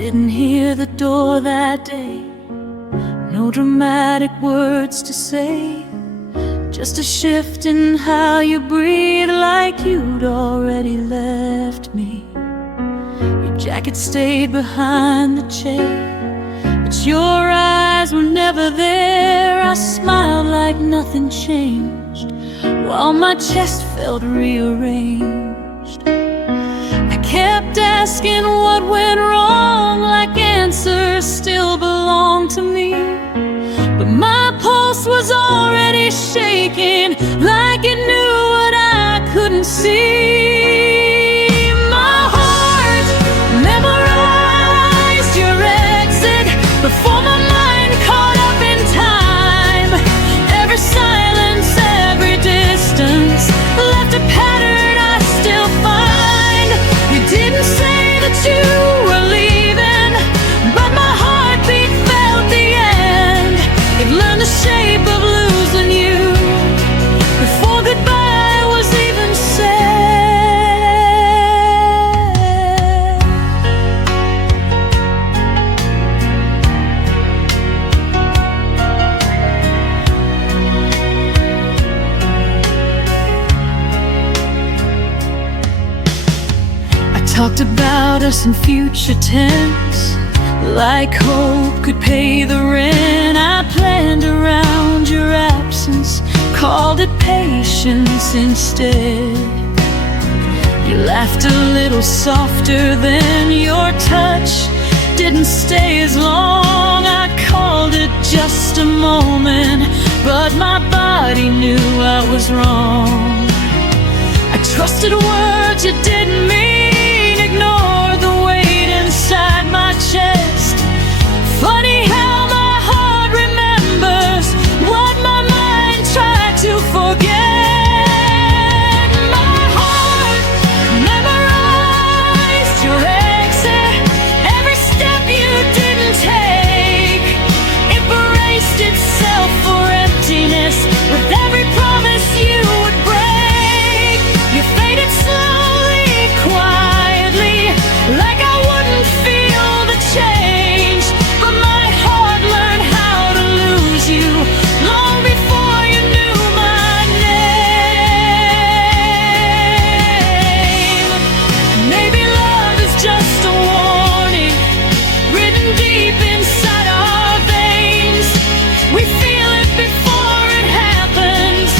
Didn't hear the door that day, no dramatic words to say, just a shift in how you breathe, like you'd already left me. Your jacket stayed behind the chair, but your eyes were never there. I smiled like nothing changed, while my chest felt rearranged. I kept asking what went wrong, like answers still belong to me. But my pulse was already shaking, like it knew what I couldn't see. My heart memorized your exit before my mind caught up in time. Every silence, every distance left a pattern I still find. You didn't say that you were leaving, but my heartbeat felt the end. It learned the shape of losing you before goodbye was even said. I talked about us in future tense, like hope could pay the rent. I planned around your absence, called it patience instead. You laughed a little softer then, your touch didn't stay as long. I called it just a moment, but my body knew I was wrong. I trusted words you didn't mean, ignored the weight inside my chest. Funny how my heart remembers what my mind tried to forget. My heart memorized your exit, every step you didn't take. It braced itself for emptiness with every promise you would break. You faded slowly, quietly, like I wouldn't feel the change. But my heart learned how to lose you long before you knew my name. Maybe love is just a warning written deep inside our veins. We feel it before it happens,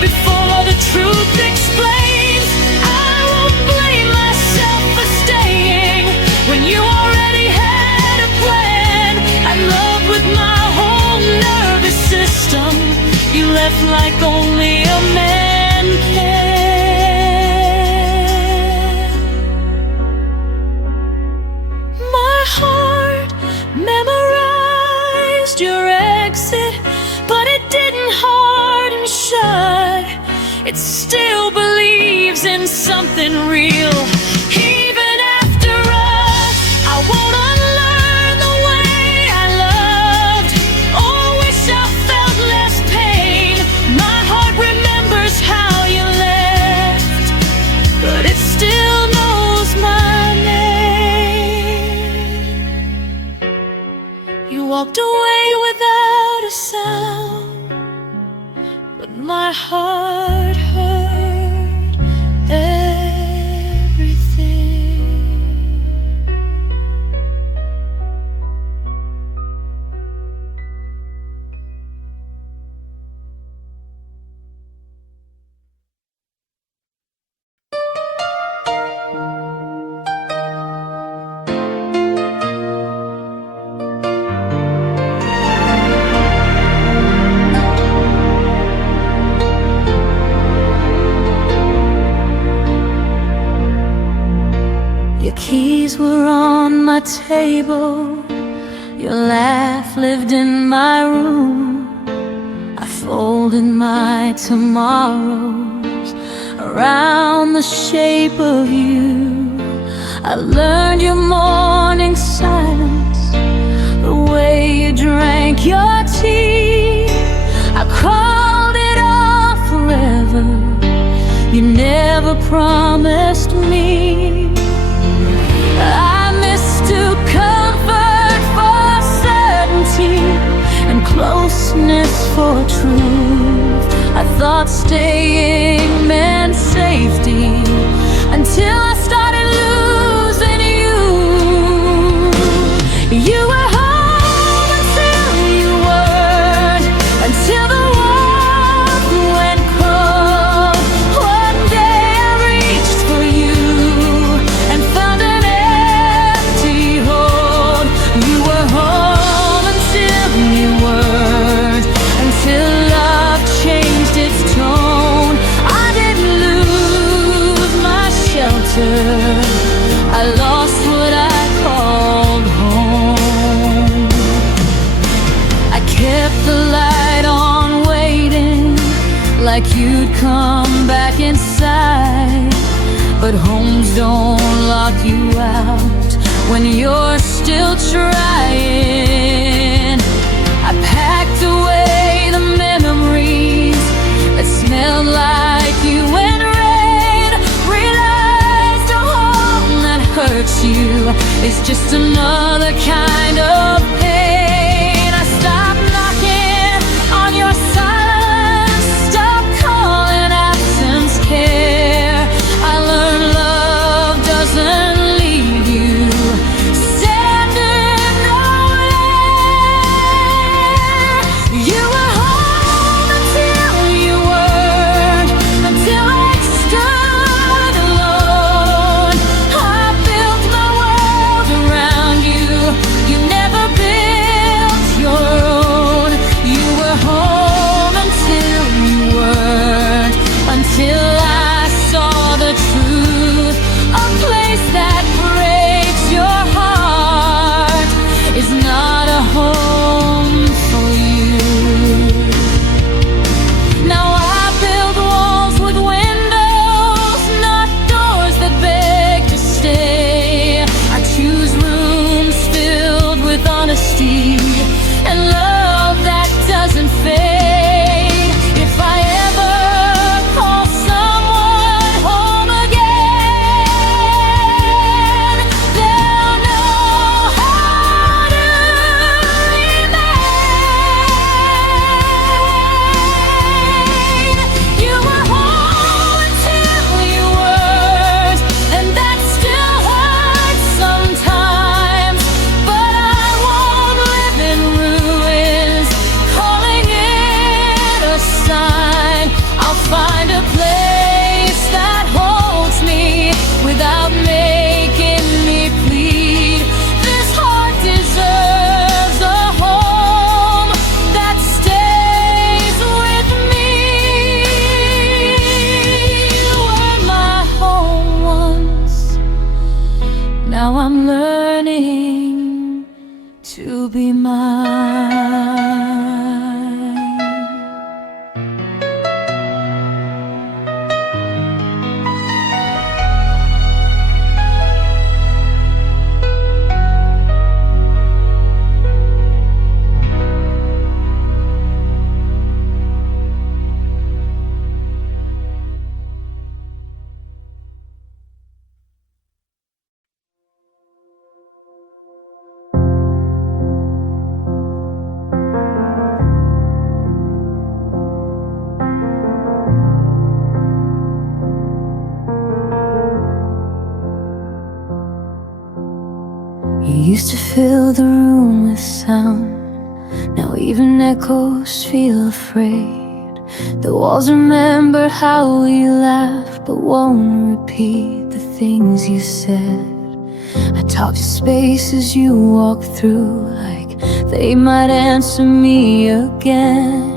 before the truth explains. I won't blame myself for staying when you already had a plan. I loved with my whole nervous system. You left like only a man can. My heart memorized your exit, but it didn't harden shut. It still believes in something real. Even after us, I won't unlearn the way I loved, or wish I felt less pain. My heart remembers how you left, but it still knows my name. You walked away without a sound, but my heart heard everything. Your keys were on my table, your laugh lived in my room. I folded my tomorrows around the shape of you. I learned your morning silence, the way you drank your tea. I called it off forever, you never promised me. I mistook for truth. I thought staying meant safety until I started losing you. You were home until you weren't, until the world went cold. One day I reached for you and found an empty hold. You were home until you weren't, until love changed its tone. I didn't lose my shelter, I lost what I called home. I kept the light on waiting, like you'd come back inside. But homes don't lock you out when you're still trying. I packed away the memories that smelled like you and rain. Realized a home that hurts you is just another kind of pain. I stopped knocking on your silence, stopped calling absence care. I learned love doesn't leave you standing nowhere. You were home until you weren't, until I stood alone. I built my world around you, you never built your own. You were home until you weren't, until I saw the truth. A place that breaks your heart is not a home for you. Now I build walls with windows, not doors that beg to stay. I choose rooms filled with honesty and love that doesn't fade. If I ever call someone home again, they'll know how to remain. You were home until you weren't, and that still hurts sometimes. But I won't live in ruins, calling it a sign. I'll find a place that holds me without making me plead. This heart deserves a home that stays with me. You were my home once, now I'm learning to be mine. You used to fill the room with sound, now even echoes feel afraid. The walls remember how we laughed, but won't repeat the things you said. I talk to spaces you walk through, like they might answer me again.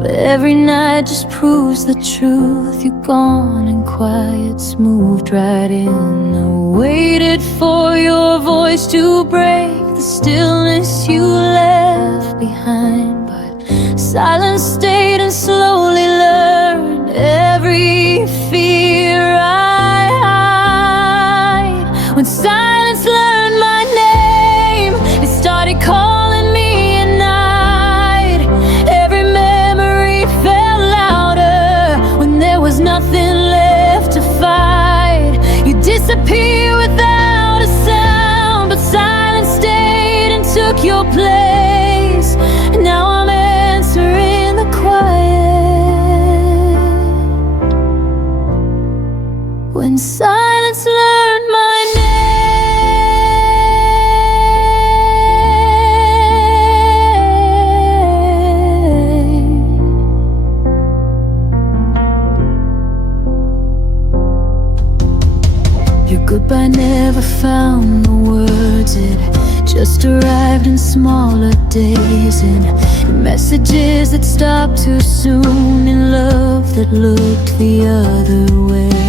But every night just proves the truth. You're gone and quiet's moved right in. I waited for your voice to break the stillness you left behind, but silence stayed and slowly learned every fear I hide. When silence learned my name, it started calling me at night. Every memory felt louder when there was nothing left to fight. You disappear without a sound, but silence stayed and took your place. Now I'm answering the just arrived in smaller days, and messages that stopped too soon, and love that looked the other way.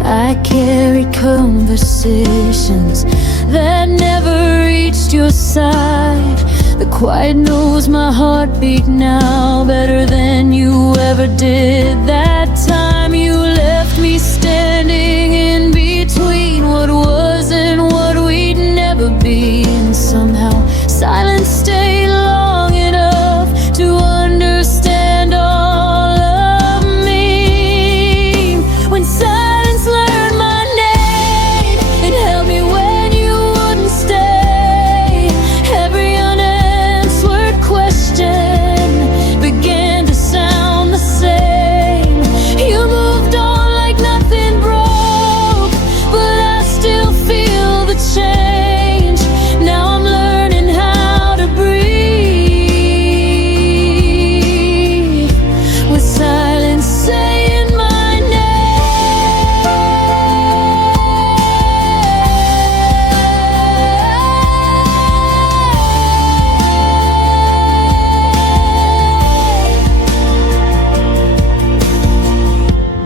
I carried conversations that never reached your side. The quiet knows my heartbeat now better than you ever did that time. You left me standing in between what was and what we'd never be, and somehow silence stayed long enough to understand all of me. When silence learned my name, it held me when you wouldn't stay. Every unanswered question began to sound the same. You moved on like nothing broke, but I still feel the change. Now I'm learning how to breathe with silence saying my name.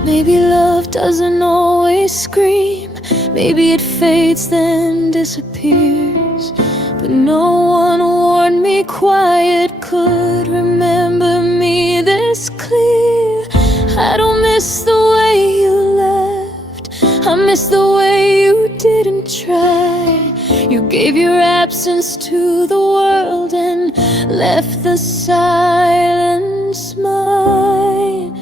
Maybe love doesn't always scream. Maybe it fades then disappears. But no one warned me quiet could remember me this clear. I don't miss the way you left, I miss the way you didn't try. You gave your absence to the world and left the silence mine.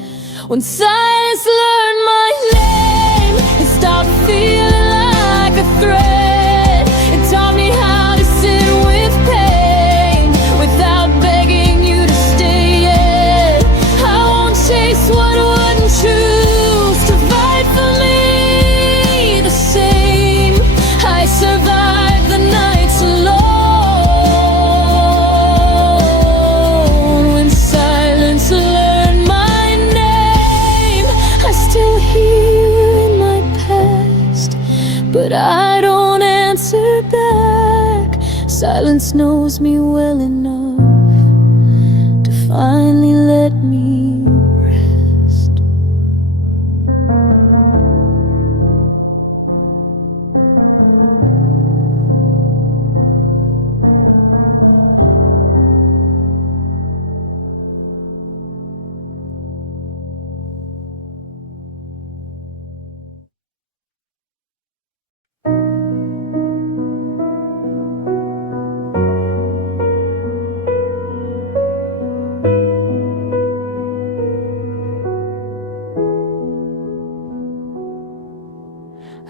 When silence learned my name, it stopped feeling like a threat. It taught me how to sit with pain without begging you to stay yet. I won't chase what wouldn't choose to fight for me the same. I survived the nights alone. When silence learned my name, I still hear you in my past, but I don't answer back. Silence knows me well enough to finally let me rest.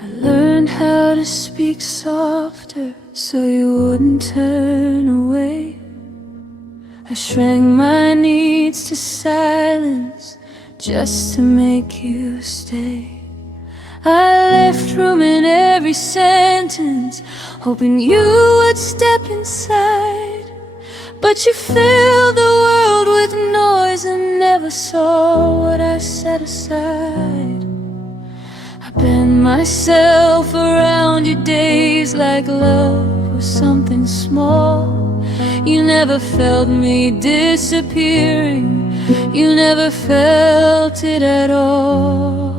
I learned how to speak softer so you wouldn't turn away. I shrank my needs to silence just to make you stay. I left room in every sentence, hoping you would step inside. But you filled the world with noise and never saw what I set aside. I bend myself around your days like love was something small. You never felt me disappearing, you never felt it at all.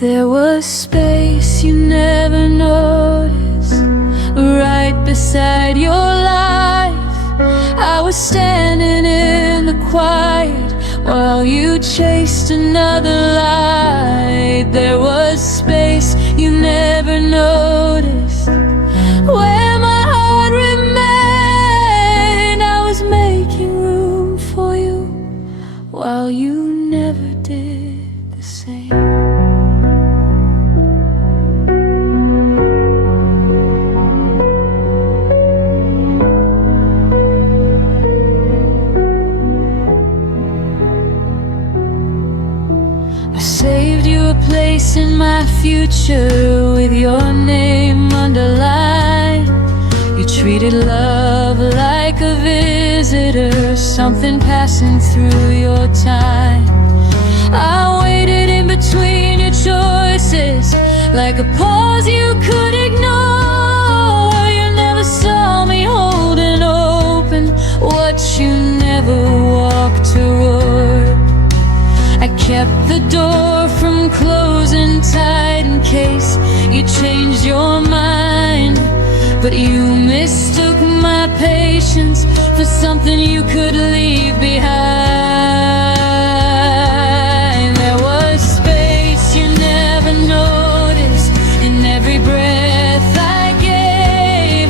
There was space you never noticed right beside your life. I was standing in the quiet while you chased another light. There was space you never noticed where my heart remained. I was making room for you while you never did the same. Saved you a place in my future with your name underlined. You treated love like a visitor, something passing through your time. I waited in between your choices like a pause you could ignore. kept the door from closing tight in case you changed your mind. But you mistook my patience for something you could leave behind. There was space you never noticed in every breath I gave.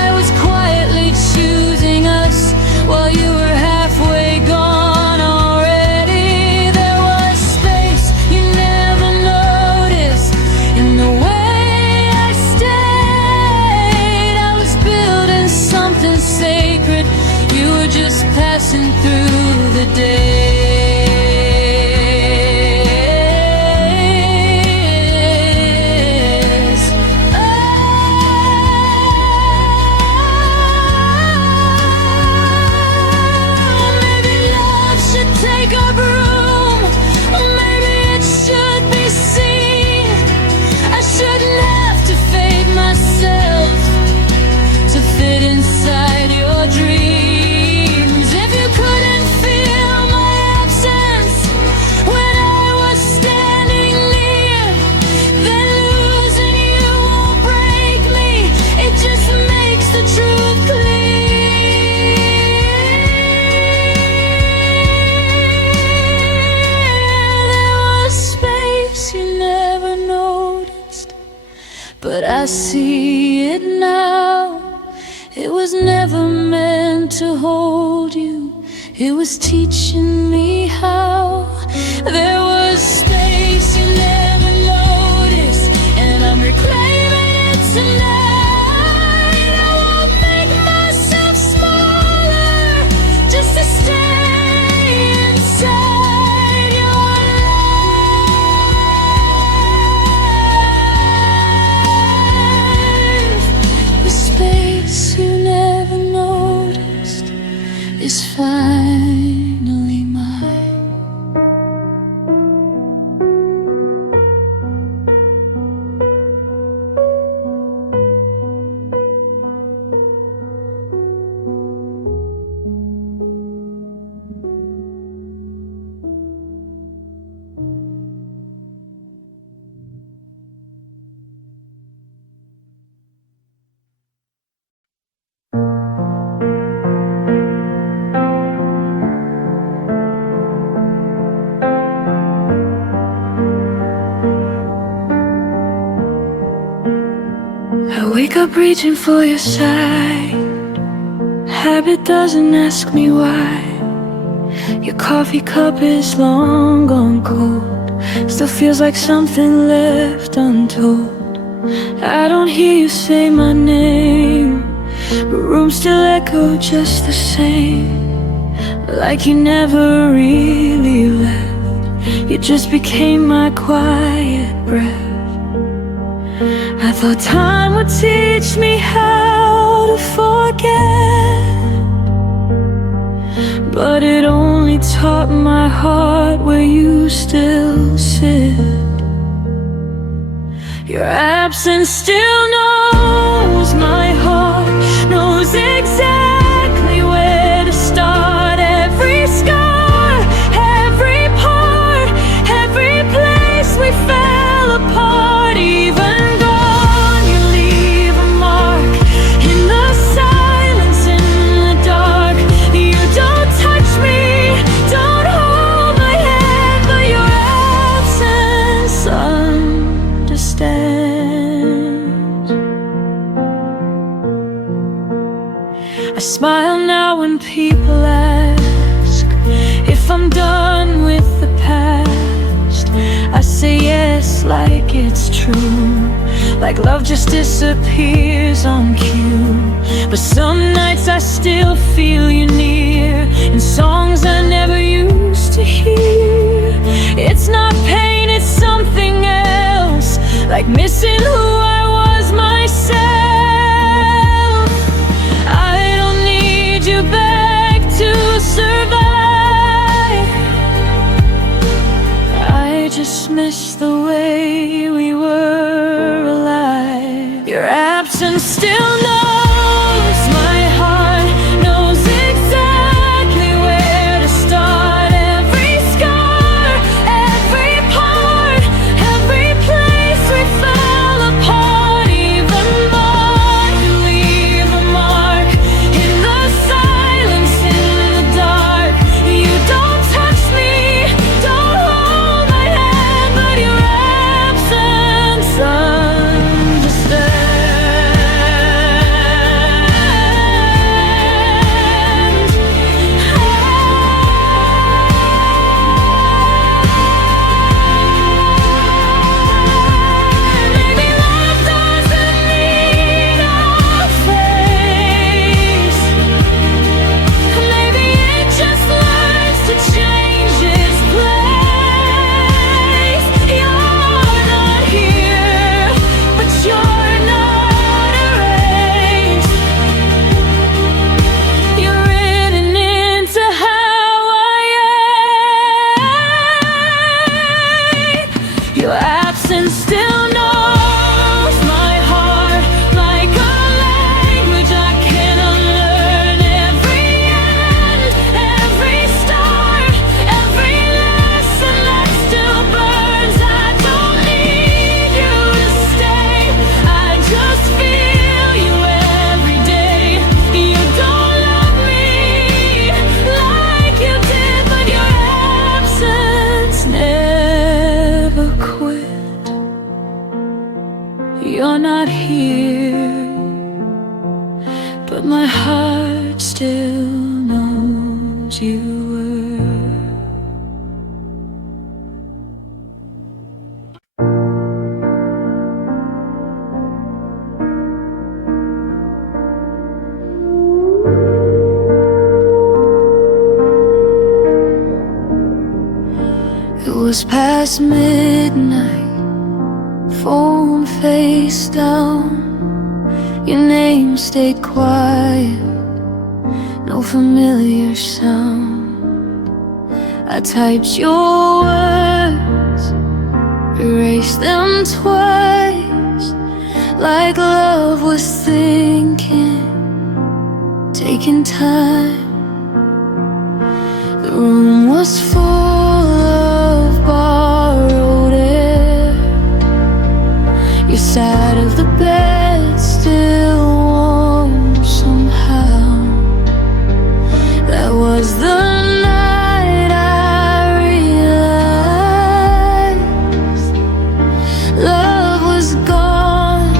I was quietly choosing us while you were halfway gone already. There was space you never noticed in the way I stayed. I was building something sacred, you were just passing through the day. Inside your dreams, if you couldn't feel my absence when I was standing near, then losing you won't break me, it just makes the truth clear. There was space you never noticed, but I see it now. It was never meant to hold you, it was teaching me how. There was space you never noticed, and I'm reclaiming it tonight. I won't make myself smaller just to stay inside your life. The space you never noticed is finally mine. I wake up reaching for your side. Habit doesn't ask me why. Your coffee cup is long gone cold, still feels like something left untold. I don't hear you say my name, but rooms still echo just the same, like you never really left. You just became my quiet breath. I thought time would teach me how to forget, but it only taught my heart where you still sit. Your absence still knows my heart, knows exactly where to start. Every scar, every part, every place we fell apart. Even gone, you leave a mark in the silence, in the dark. You don't touch me, don't hold my hand, but your absence understands. I smile now when people ask if I'm done with the past. I say yes like it's true, like love just disappears on cue. But some nights I still feel you near, in songs I never used to hear. It's not pain, it's something else, like missing who I was myself. I don't need you back to survive, I just miss the way we were alive. Your absence still knows my heart, knows exactly where to start. Every scar, still knows you were. It was past midnight, phone face down. Your name stayed quiet, no familiar sound. I typed your words, erased them twice, like love was thinking, taking time. The room was full of borrowed air. Your side of the bed still warm somehow. That was the night I realized love was gone,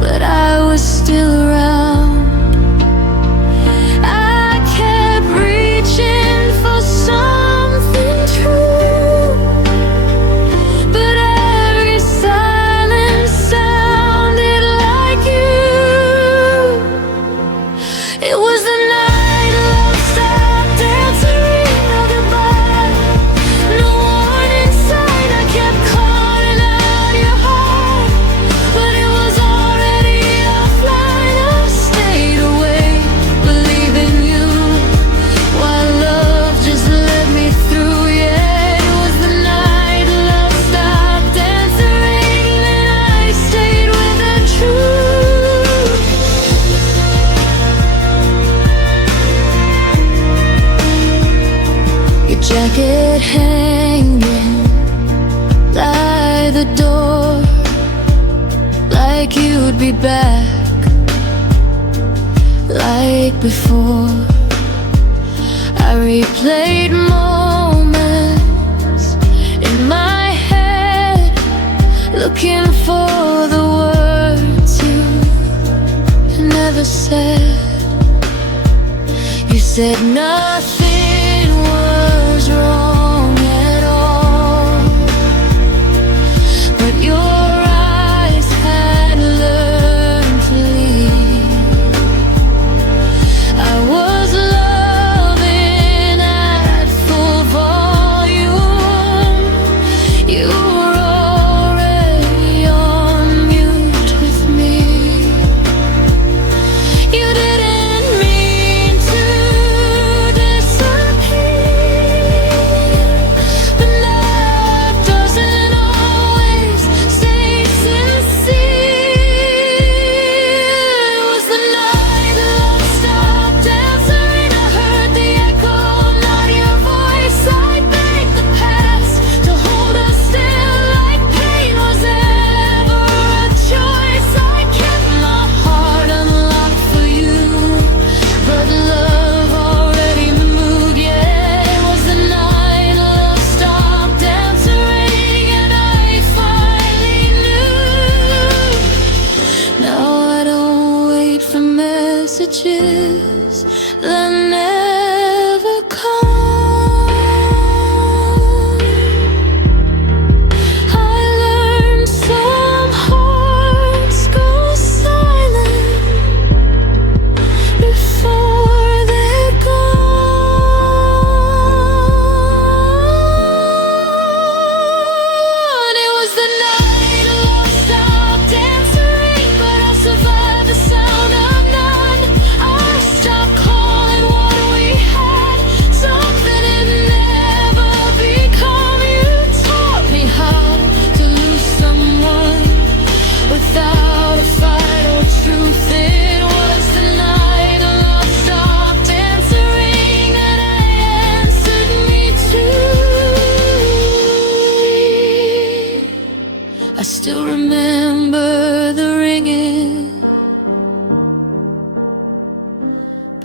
but I was still around. I kept reaching for something true, but every silence sounded like you. It was the night love stopped answering our goodbye. No warning sign, I kept calling out your heart, but it was already offline. I stayed awake, believing you, while love just let me through. Yeah, it was the night love stopped answering, and I stayed with the truth. Your jacket hanging by the door, like you'd be back, like before. I replayed moments in my head, looking for the words you never said. You said nothing was wrong at all, but your eyes had learned to leave. I was loving at full volume. You were already on mute with me. You didn't mean to disappear, but love doesn't always stay sincere. It was the night love stopped answering. I heard the echo, not your voice. I begged the past to hold us still, like pain was ever a choice. I kept my heart unlocked for you, but love already moved. Yeah, it was the night love stopped answering, and I finally knew. Now I don't wait for messages that never come. I learned some hearts go silent before they're gone. It was the night love stopped answering, but I survived the sound of none. I stopped calling what we had, something it never become. You taught me how to lose someone without a fight or truth. It was the night love stopped answering, and I answered me too. I still remember the ringing,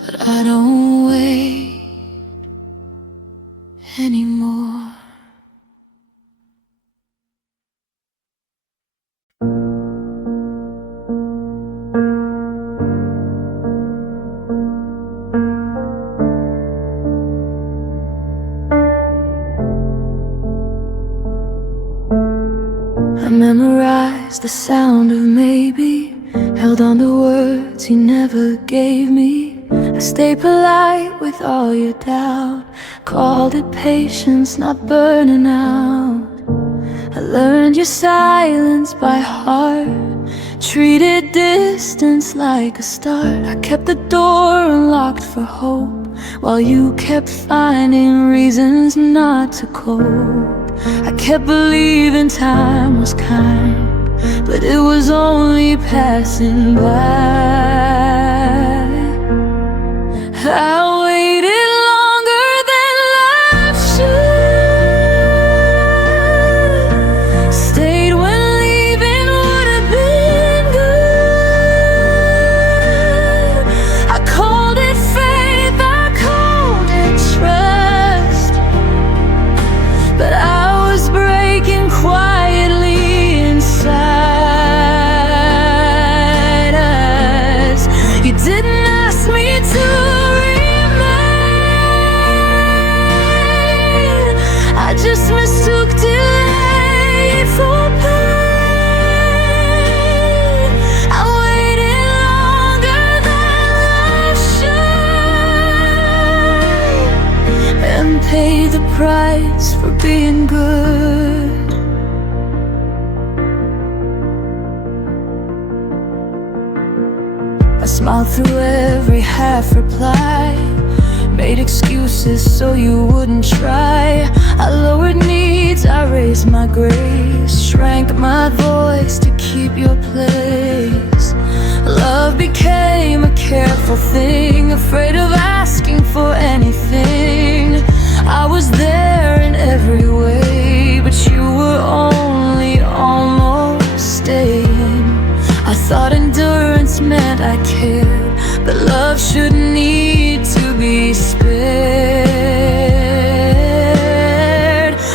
but I don't wait anymore. eyes, the sound of maybe. Held on to words he never gave me. I stayed polite with all your doubt. Called it patience, not burning out. I learned your silence by heart. Treated distance like a start. I kept the door unlocked for hope, while you kept finding reasons not to cope. I kept believing time was kind, but it was only passing by. I waited longer than life should. Stayed when leaving would have been good. I called it faith, I called it trust, but I was breaking quietly inside us. You didn't ask me to remain, I just mistook delay for pain. I waited longer than life should, and paid the price for being good. I smiled through every half reply, made excuses so you wouldn't try. I lowered needs, I raised my grace, shrank my voice to keep your place. Love became a careful thing, afraid of asking for anything. I was there in every way, but you were only almost staying. I thought endurance meant I cared, but love shouldn't need to be spared.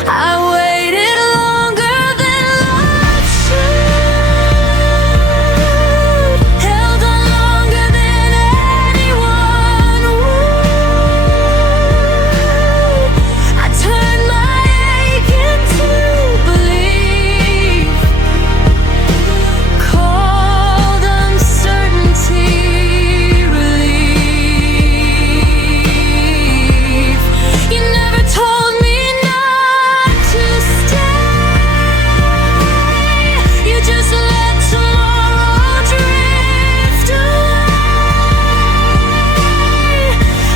I waited longer than life should, held on longer than anyone would. I turned my ache into belief, called uncertainty relief. You never told me not to stay, you just let tomorrow drift away.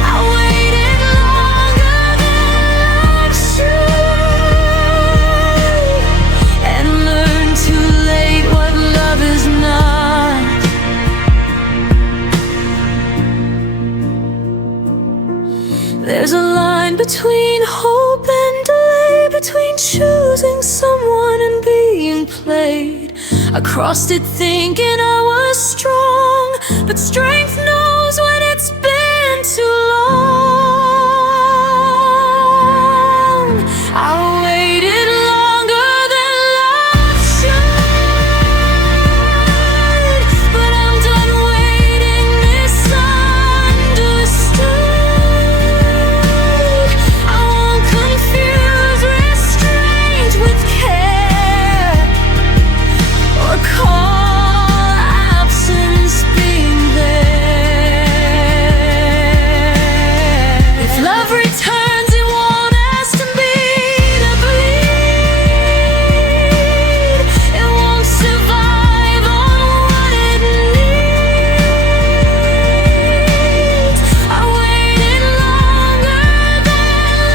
I waited longer than life should, and learned too late what love is not. There's a line between hope and delay, between choosing someone and being played. I crossed it thinking I was strong, but strength knows when it's been too long. I waited longer than life should, but I'm done waiting misunderstood. I won't confuse restraint with care, or call absence being there. If love returns, it won't ask me to bleed. It won't survive on what it needs. I waited longer than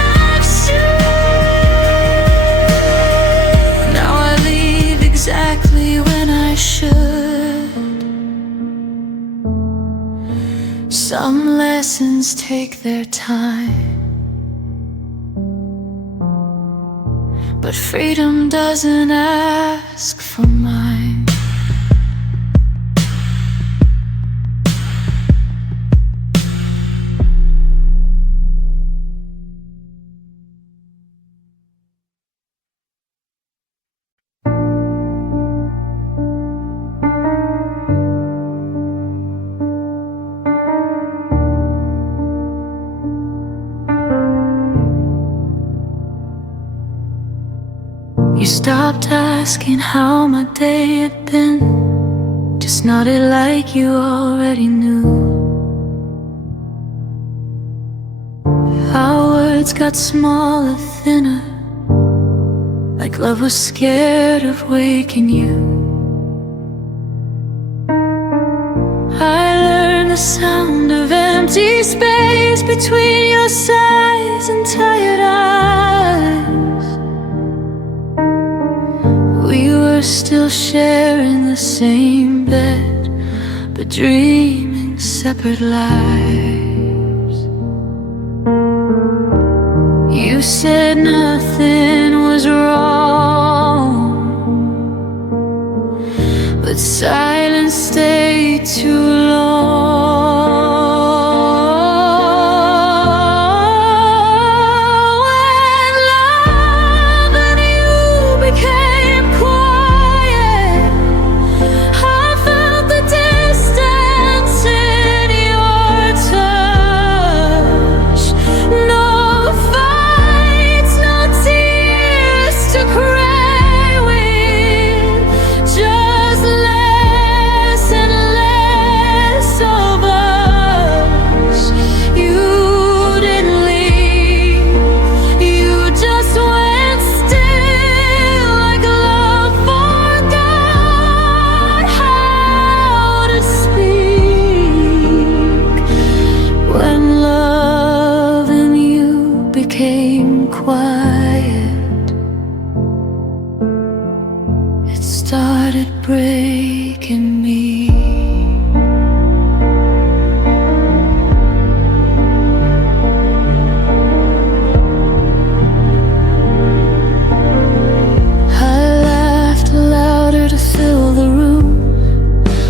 life should. Now I leave exactly when I should. Some lessons take their time, but freedom doesn't ask for mine. You stopped asking how my day had been, just nodded like you already knew. Our words got smaller, thinner, like love was scared of waking you. I learned the sound of empty space between your sighs and tired eyes. We were still sharing the same bed, but dreaming separate lives. You said nothing was wrong, but silence stayed too long. When love and you became quiet, I felt the distance in your touch. No fights, no tears to cry with, just less and less of us. You didn't leave, you just went still, like love forgot how to speak. When love and you became quiet, it started breaking me. I laughed louder to fill the room,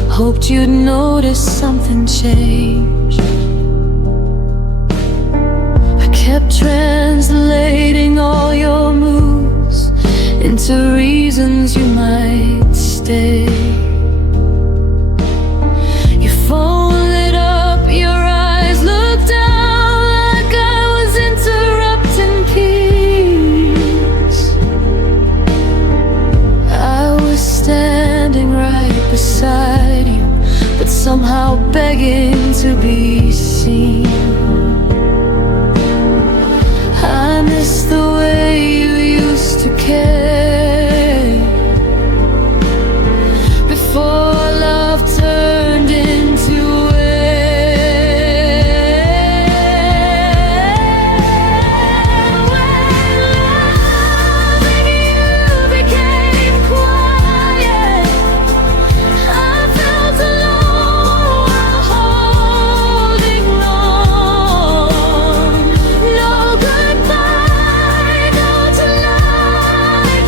hoped you'd notice something changed. I kept translating all your moves into reasons you might stay. Your phone lit up, your eyes looked down like I was interrupting peace. I was standing right beside you, but somehow begging to be seen. I miss the way you used to care before love turned into when love and you became quiet, I felt alone while holding on. No goodbye, no tonight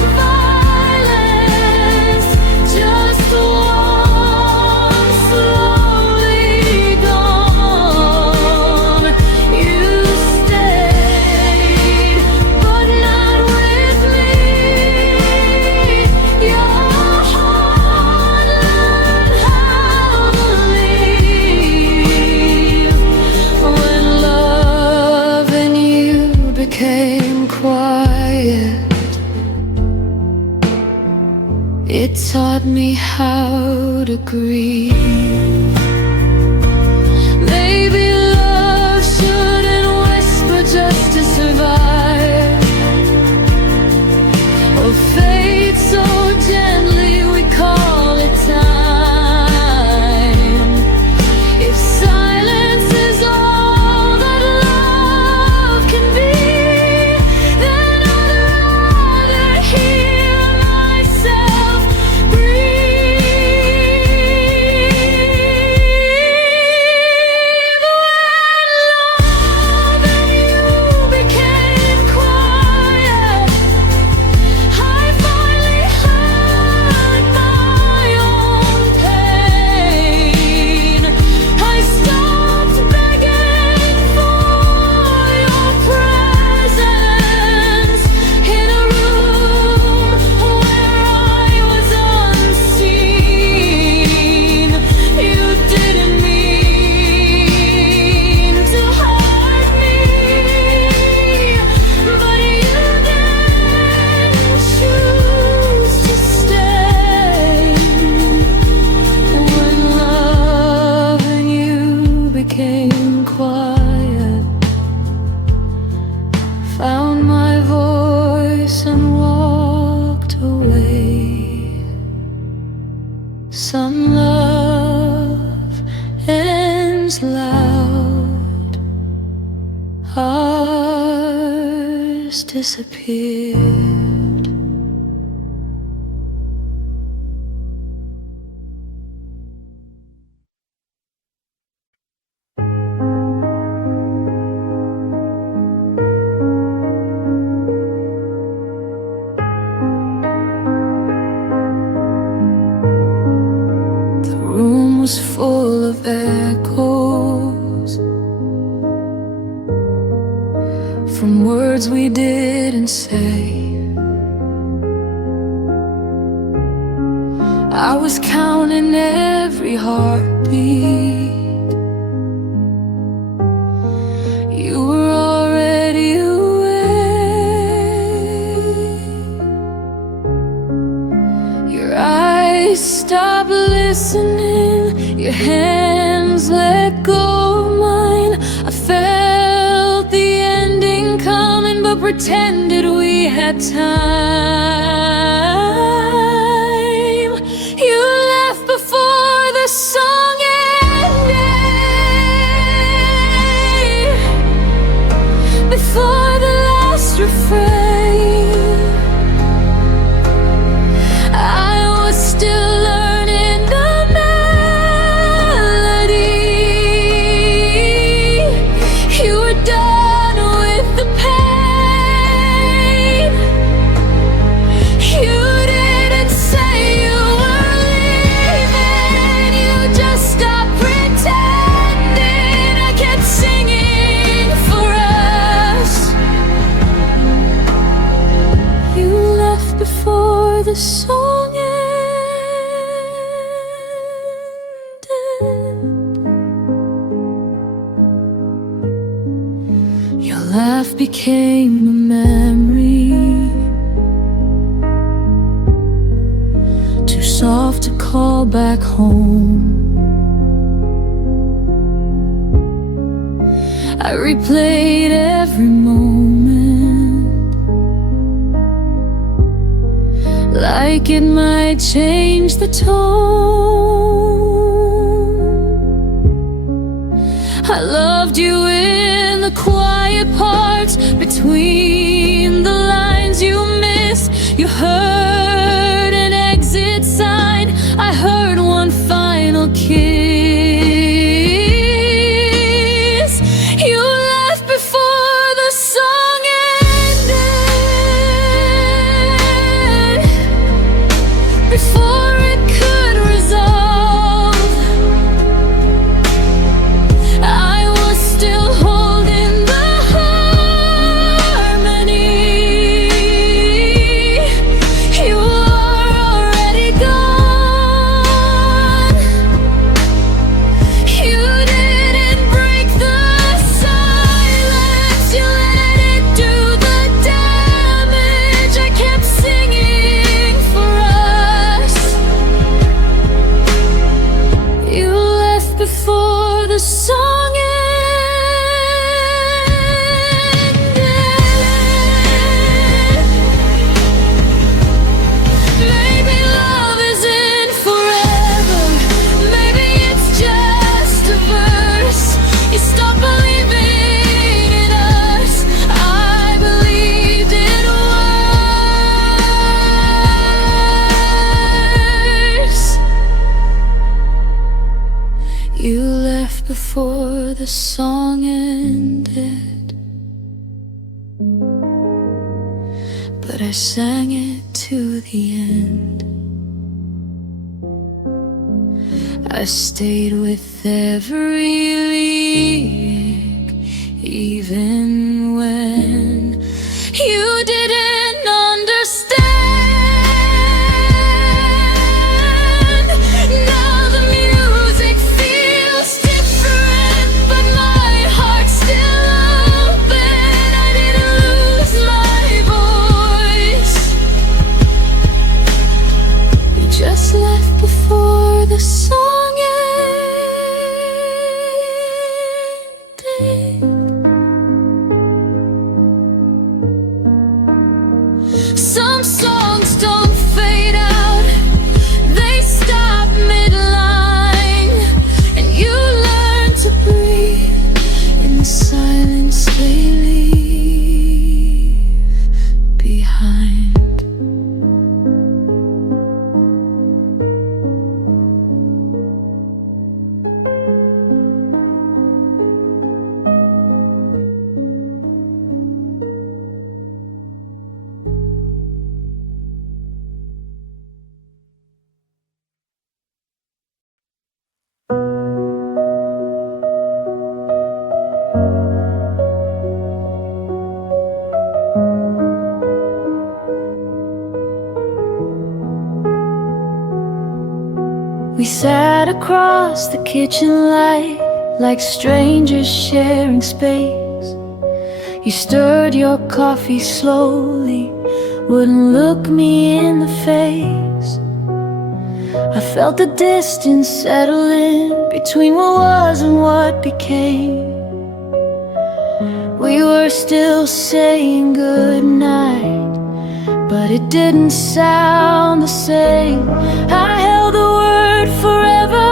violence, just one slowly gone. You stayed, but not with me. Your heart learned how to leave. When love and you became quiet, it taught me how to grieve. Maybe love shouldn't whisper just to survive, or fade so gently we call it time. If silence is all that love can be, then I'd rather hear myself breathe. turns loud, ours disappeared. Full of echoes from words we didn't say. I was counting every heartbeat. You were already away. Your eyes stopped listening, your hands let go of mine. I felt the ending coming, but pretended we had time. You left before the song ended, before the last refrain. I was still learning the done with the pain. You didn't say you were leaving, you just stopped pretending. I kept singing for us. You left before the song ended. Your laugh became a memory, too soft to call back home. I replayed every moment, like it might change the tone. I loved you in the quiet parts, between the lines you missed. You heard an exit sign, I heard one final kiss. You left before the song ended, before it could resolve. I was still holding the harmony. You are already gone. You didn't break the silence, you let it do the damage. I kept singing for us. You left before the song ended. Maybe love isn't forever, maybe it's just a verse. You stopped believing in us, I believed it worse. You left before the song ended, but I sang it to the end. I stayed with every lyric, even when you didn't understand. Now the music feels different, but my heart's still open. I didn't lose my voice. You just left before the song ended. across the kitchen light like strangers sharing space. You stirred your coffee slowly, wouldn't look me in the face. I felt the distance settle in between what was and what became. We were still saying goodnight, but it didn't sound the same. I held the word forever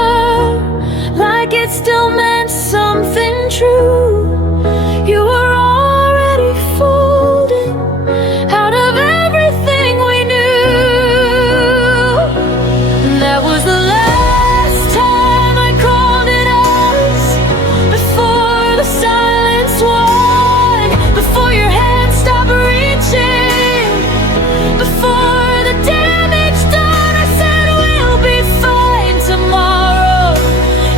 like it still meant something true. You were already folding out of everything we knew. And that was the last time I called it us, before the silence won, before your hand stopped reaching, before the damage done. I said we'll be fine tomorrow.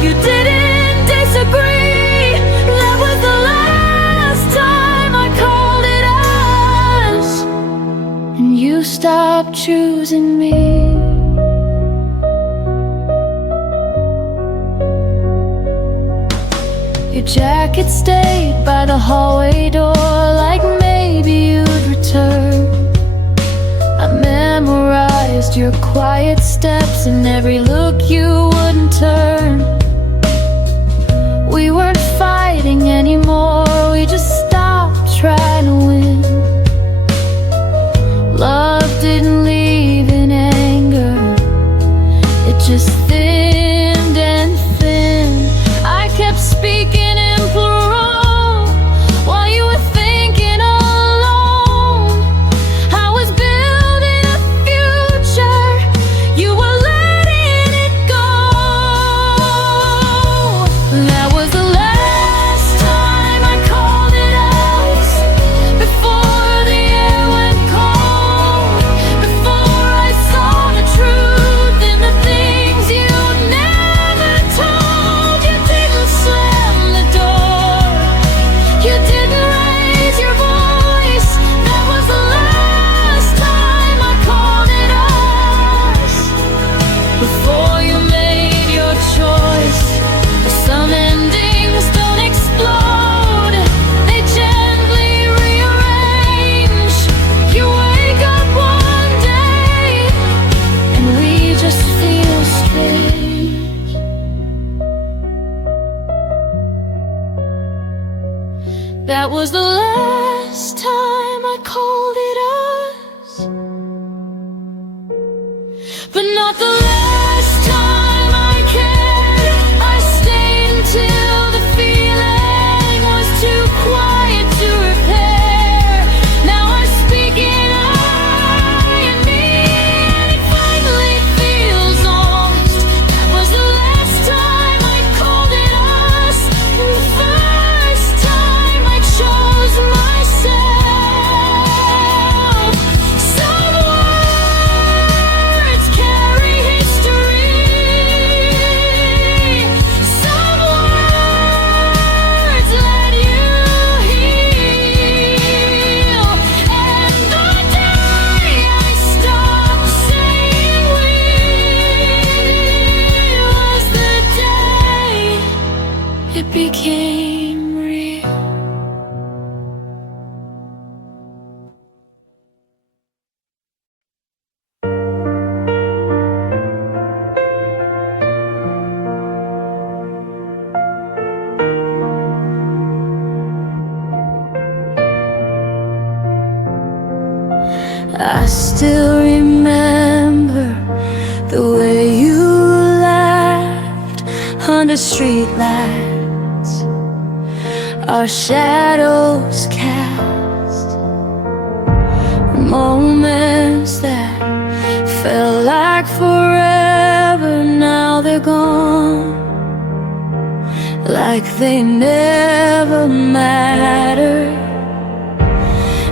You didn't disagree. That was the last time I called it us, and you stopped choosing me. Your jacket stayed by the hallway door like maybe you'd return. I memorized your quiet steps and every look you wouldn't turn. We weren't fighting anymore, we just stopped trying to win. Love didn't leave in anger, it just thinned and thin. I kept speaking in plural while you were thinking alone. I was building a future, you were letting it go. That was the last time I called it us, before the air went cold, before I saw the truth in the things you never told. You didn't slam the door, you didn't raise your voice. That was the last time I called it us, before you made your choice. Some endings don't explode, they gently rearrange. You wake up one day and we just feel strange. That was the last time I called it us, but not the last time I cared. I stayed until the feeling was too quiet to repair. Now I speak in I and me, and it finally feels honest. That was the last time I called it us, and the first time I chose myself. Some words carry history, some words let you heal. And the day I stopped saying we was the day it became real. I still remember the way you laughed under streetlights, our shadows cast, moments that felt like forever. Now they're gone, like they never mattered.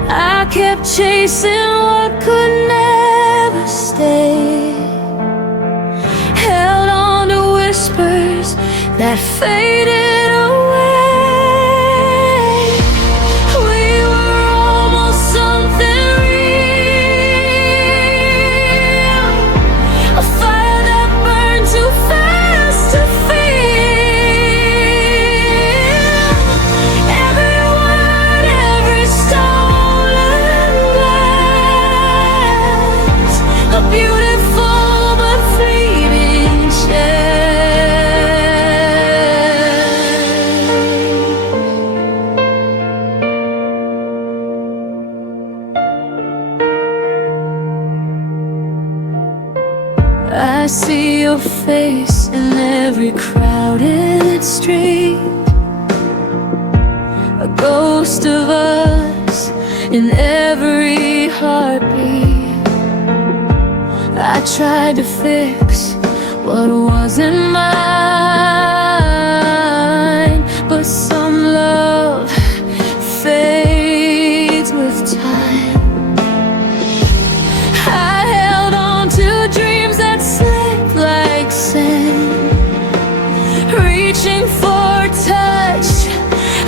I kept chasing what could never stay, held on to whispers that faded away. We were almost something real, a fire that burned too fast your face in every crowded street, a ghost of us in every heartbeat. I tried to fix what wasn't mine, but some love fades with time. I held on to dreams that slip like sand, reaching for touch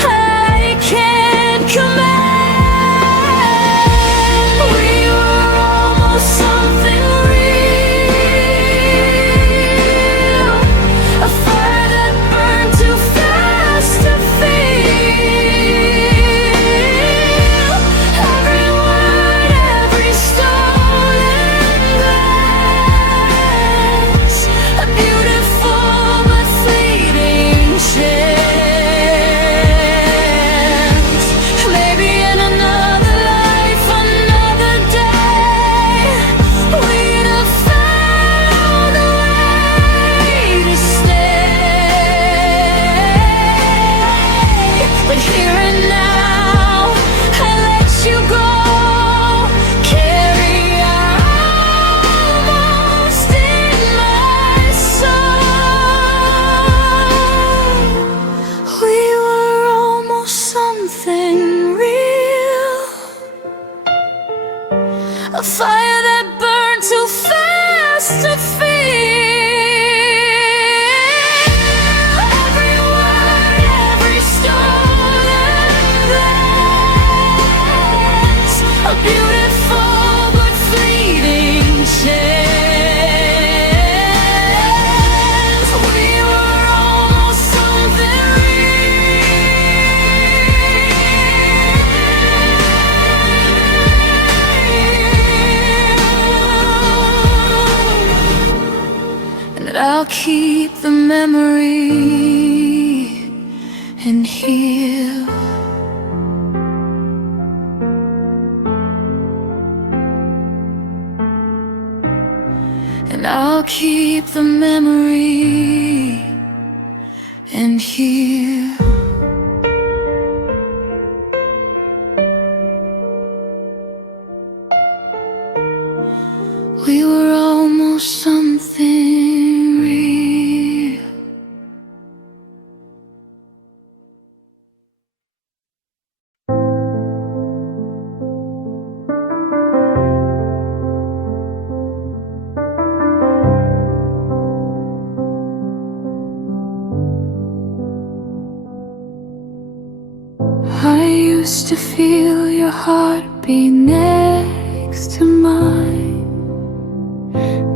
I can't command. We were almost something real, a fire that burned too fast to feel. Every word, every stolen glance, a beautiful but fleeting chance. Maybe in another life, another day, we'd have found a way to stay. But here and now, I let you go, carry our almost in my soul. We were almost something real, a fire that burned too fast to feel. Every word, every stolen glance, a beautiful but fleeting chance. We were almost something real. And I'll keep the memory and heal. And I'll keep the memory and heal. We were almost something real. I used to feel your heartbeat next to mine.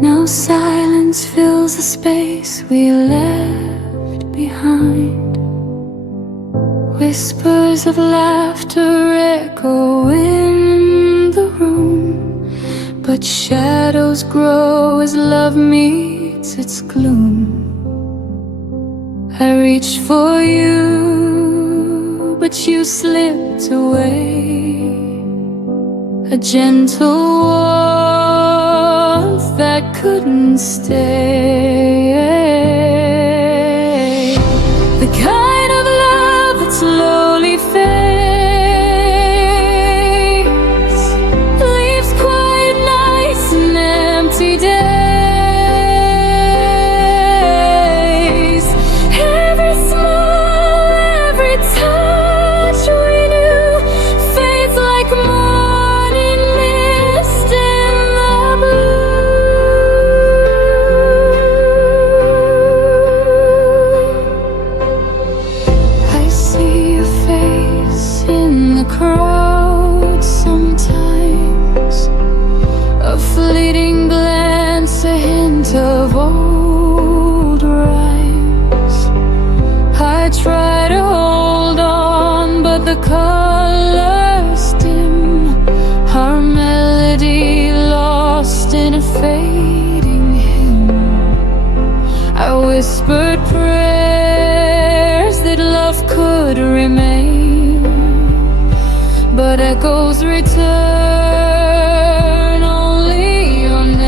Now silence fills the space we left behind. Whispers of laughter echo in the room, but shadows grow as love meets its gloom. I reached for you, but you slipped away, a gentle warmth that couldn't stay. The kind of love that slowly fades, leaves quiet nights and empty days. Every smile, every touch we knew fades like morning mist in the blue. I see your face in the crowd sometimes, a fleeting glance, a hint of old rhymes. I try to hold on, but the colors dim, our melody lost in a fading hymn. I whispered prayers that love could remain, but echoes return only your name.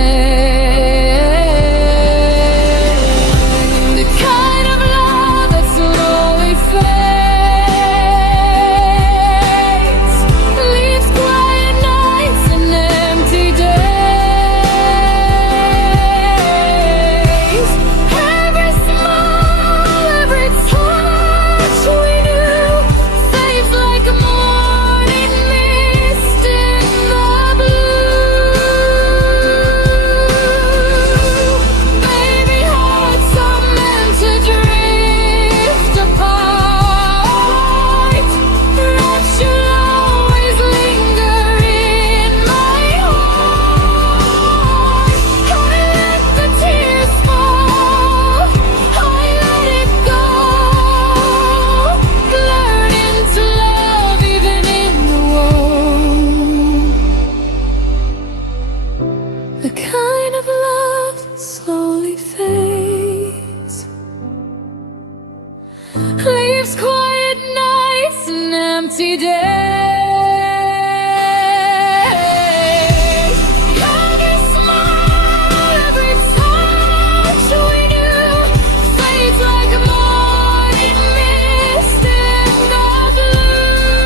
empty days. Your smile, every touch we do fades like a morning mist in the blue.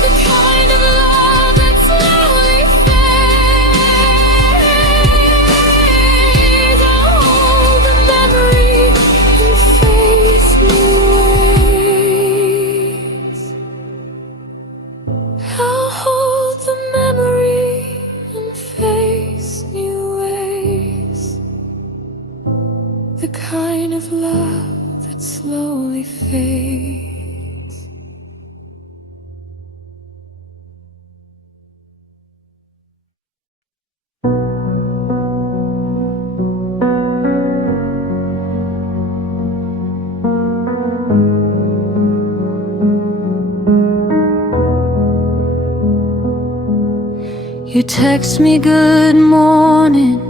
The kind of love that slowly fades. I'll hold the memory and face new ways. I'll hold the memory and face new ways. The kind of love that slowly fades. You text me good morning,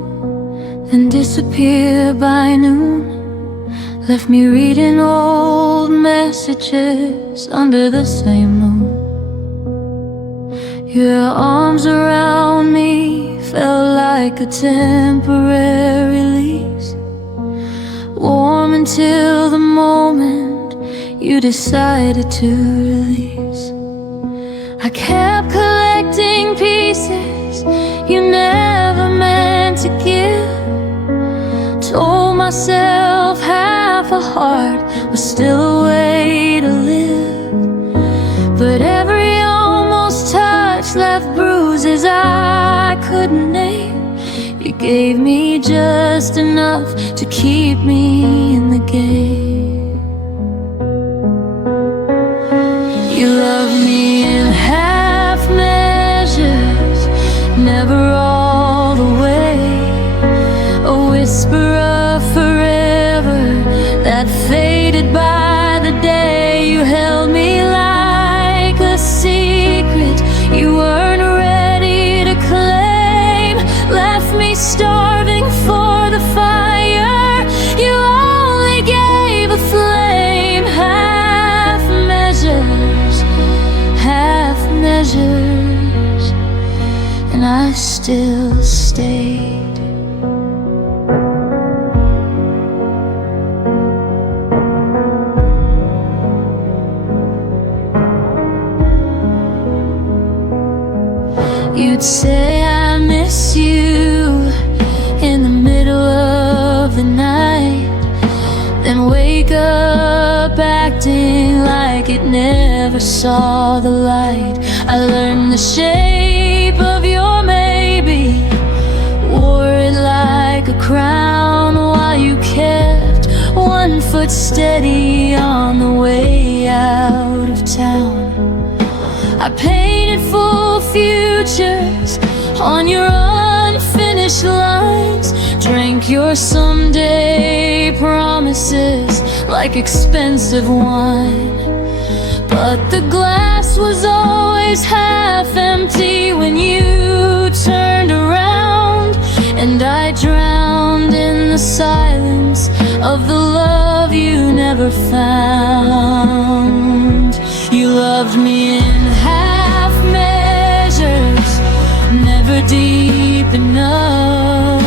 then disappear by noon. Left me reading old messages under the same moon. Your arms around me felt like a temporary release, warm until the moment you decided to release. I kept collecting pieces you never meant to give. Told myself half a heart was still a way to live, but every almost touch left bruises I couldn't name. You gave me just enough to keep me in the game. You loved me in half measures, never all the way. A whisper of forever that faded by the day. You held me like a secret you weren't ready to claim. Left me starving for the fire you only gave a flame. Half measures, half measures, and I still stayed. You'd say I miss you in the middle of the night, then wake up acting like it never saw the light. I learned the shape of your maybe, wore it like a crown while you kept one foot steady on the way out of town. I painted full futures on your unfinished lines, drank your someday promises like expensive wine. But the glass was always half empty when you turned around, and I drowned in the silence of the love you never found. You loved me in half measures, never deep enough.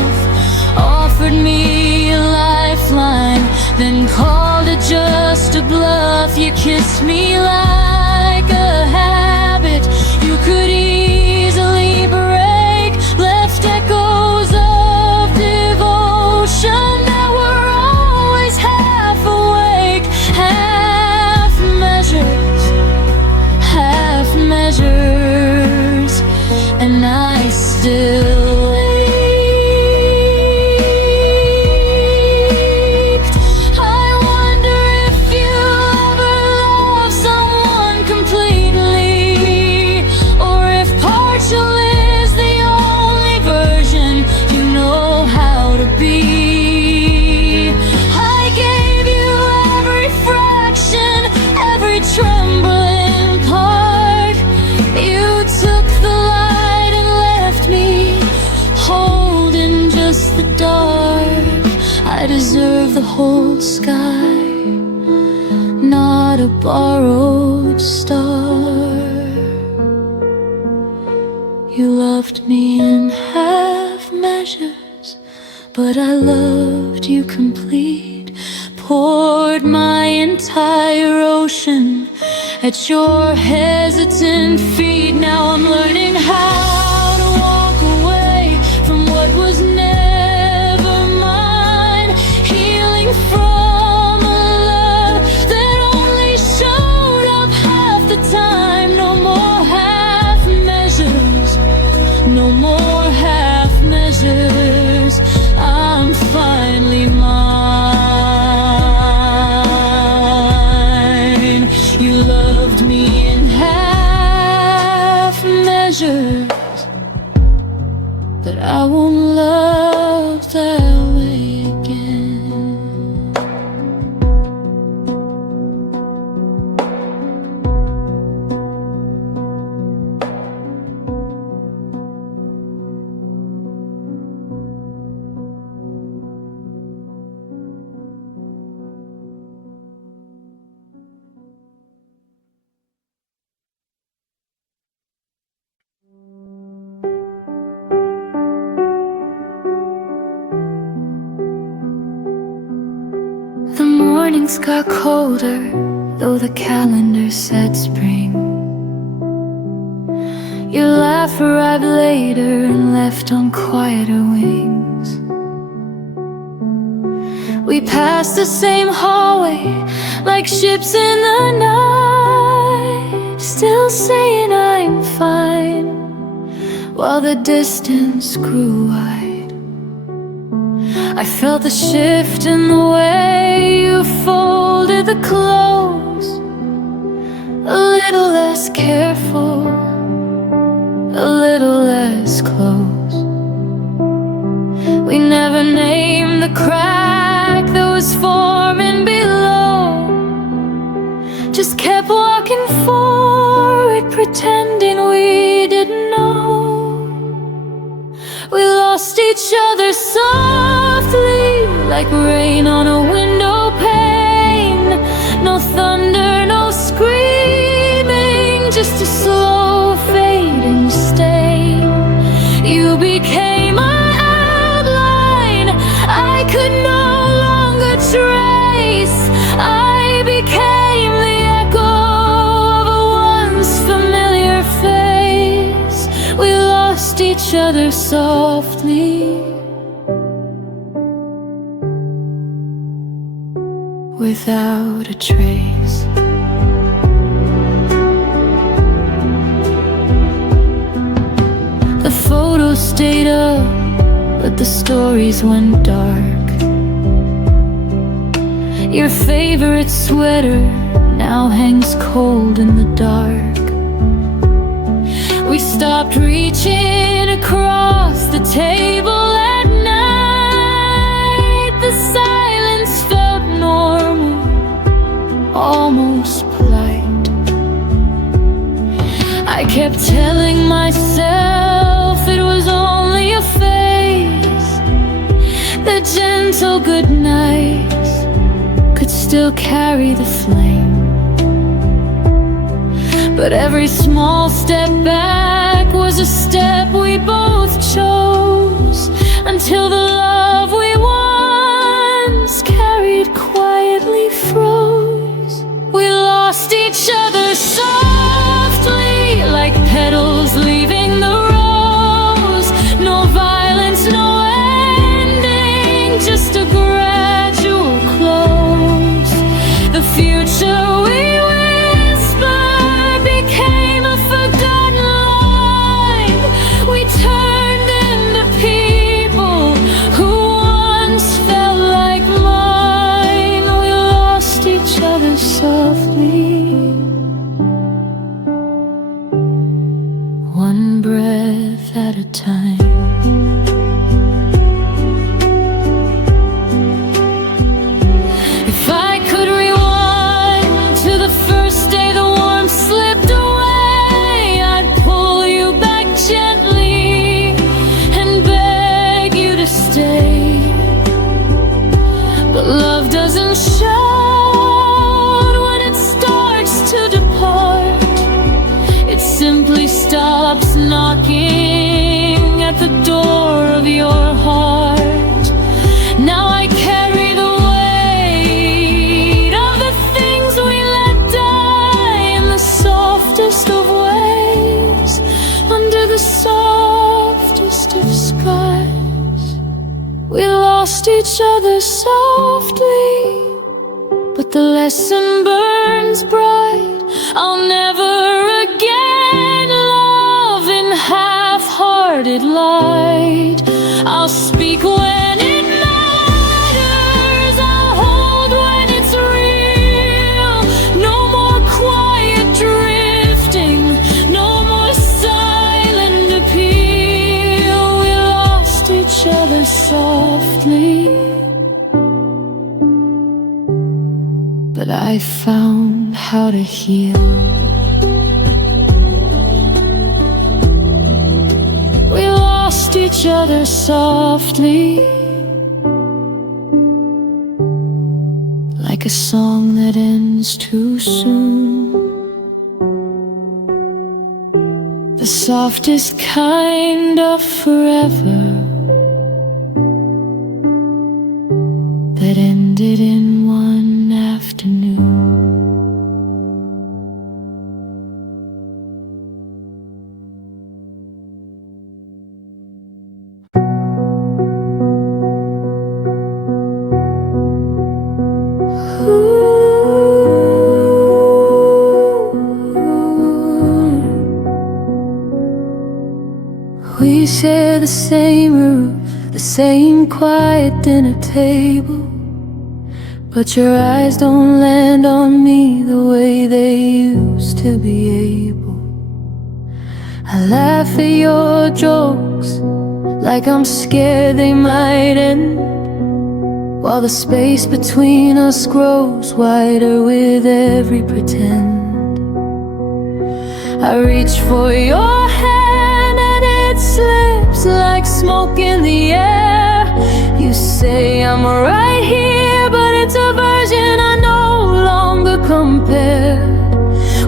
Offered me a lifeline, then called it just a bluff. You kissed me like a habit you could easily break, left echoes of devotion that were always half awake. Half measures, half measures, and I still ached. I wonder if you ever love someone completely, or if partial is the only version you know how to be. I gave you every fraction, every trembling part. You took the light and left me holding just the dark. I deserve the whole sky, not not a borrowed star. You loved me in half measures, but I loved you complete. Poured my entire ocean at your hesitant feet. Now I'm learning how to walk away from what was never mine, healing from a love that only showed up half the time. No more half measures, no more half measures. I'm finally mine. You loved me in half measures, but I won't love that way again. The mornings got colder, though the calendar said spring. Your laugh arrived later and left on quieter wings. We passed the same hallway like ships in the night, still saying I'm fine, while the distance grew wide. I felt the shift in the way you folded the clothes, a little less careful, a little less close. We never named the crack that was forming below, just kept walking forward, pretending we didn't know. We lost each other softly, like rain on a window pane. No thunder, no screaming, just a slow fading stain. You became my outline I could no longer trace. I became the echo of a once familiar face. We lost each other softly, without a trace. The photos stayed up, but the stories went dark. Your favorite sweater now hangs cold in the dark. We stopped reaching across the table at night. The silence felt normal, almost polite. I kept telling myself it was only a phase, that gentle good nights could still carry the flame. But every small step back was a step we both chose, until the love we once carried quietly froze. We lost each other softly, like petals leaving the rose. No violence, no ending, just a gradual close. The future we whispered became a forgotten line. We turned into people who once felt like mine. We lost each other softly, one breath at a time. If I could rewind to the first day the warmth slipped away, I'd pull you back gently and beg you to stay. But love doesn't shout when it starts. at the door of your heart. Now I carry the weight of the things we let die in the softest of ways, under the softest of skies. We lost each other softly, but the lesson burns bright. I'll never again love in half-hearted light. I'll speak when it matters, I'll hold when it's real. No more quiet drifting, no more silent appeal. We lost each other softly, but I found how to heal. We lost each other softly, like a song that ends too soon. The softest kind of forever that ended in one afternoon. We share the same roof, the same quiet dinner table, but your eyes don't land on me the way they used to be able. I laugh at your jokes like I'm scared they might end, while the space between us grows wider with every pretend. I reach for your hand and it slips like smoke in the air. You say I'm right here, but it's a version I no longer compare.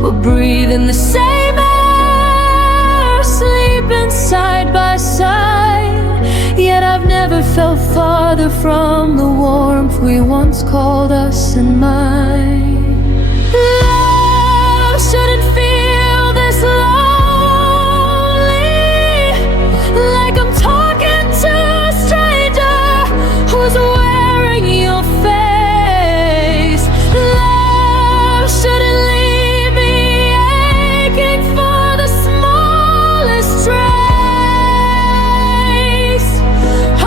We're breathing the same air, sleeping side by side, yet I've never felt farther from the warmth we once called us and mine. Love shouldn't feel this lonely, like I'm talking to a stranger who's wearing your face. Love shouldn't leave me aching for the smallest trace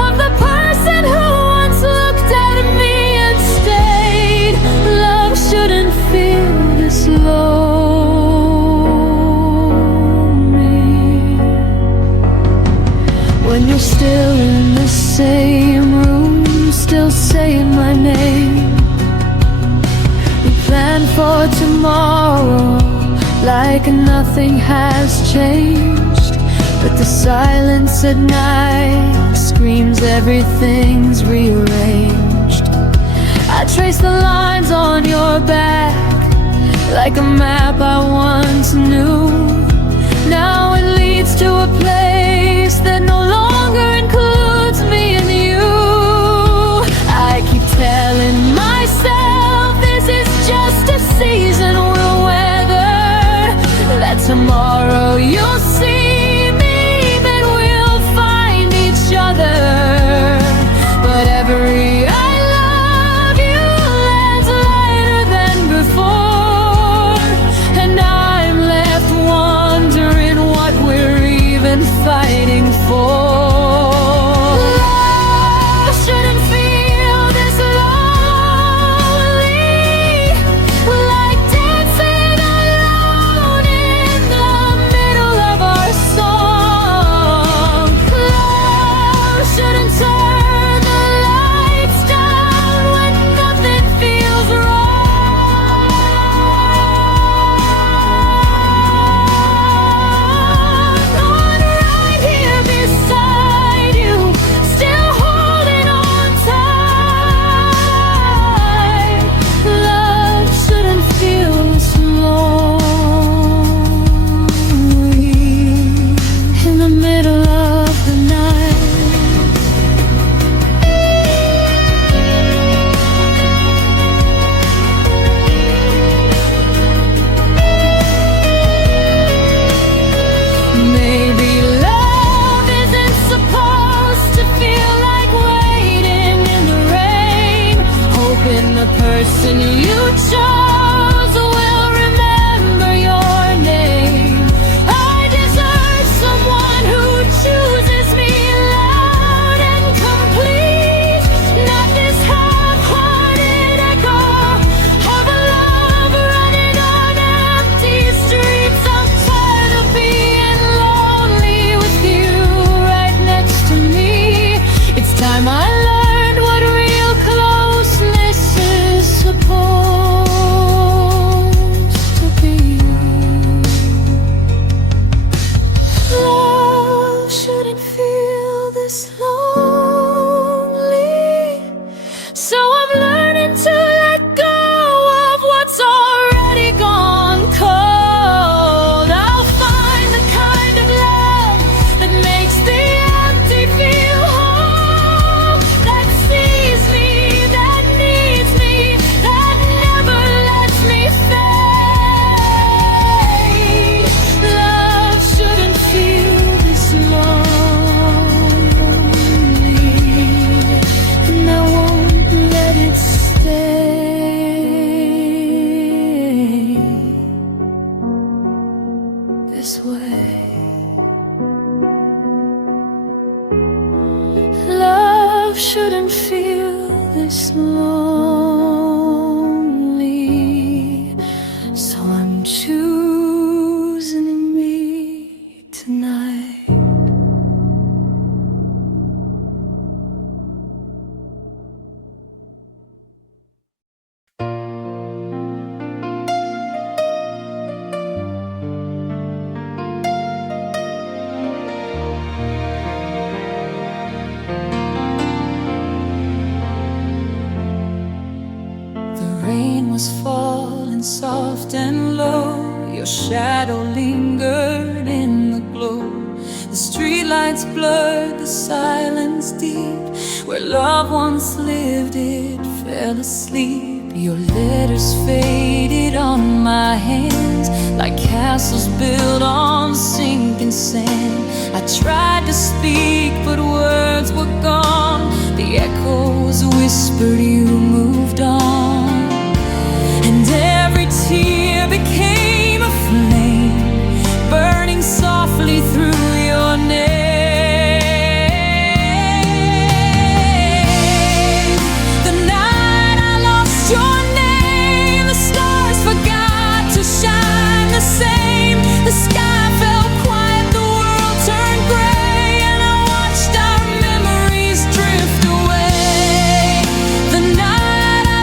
of the person who once looked at me and stayed. Love shouldn't feel this lonely. When you're still in the same room, still saying my name. We plan for tomorrow like nothing has changed, but the silence at night screams everything's rearranged. I trace the lines on your back like a map I once knew. Now it leads to a place that no longer includes me and you. I keep telling myself this is just a season we'll weather, that tomorrow you'll see me, that we'll find each other. But every I love you lands lighter than before, and I'm left wondering what person you chose will remember your name. I deserve someone who chooses me loud and complete, not this half-hearted echo of a love running on empty streets. I'm tired of being lonely with you right next to me. It's time I learned what real closeness is supposed to be. Love shouldn't feel this lonely, so I'm learning to let go of what's already gone cold. I'll find the kind of love that makes the empty feel whole, that sees me, that needs me, that never lets me fade. Love shouldn't feel this lonely, and I won't let it stay this way. Love shouldn't feel this lonely, so I'm choosing me tonight. The rain was falling soft and low. Your shadow lingered in the glow. The streetlights blurred the silence deep. Where love once lived, it fell asleep. Your letters faded on my hands, like castles built on sinking sand. I tried to speak, but words were gone. The echoes whispered you moved on, and every tear became a flame, burning softly through your name. The night I lost your name, the stars forgot to shine the same. The sky fell quiet, the world turned gray, and I watched our memories drift away. The night I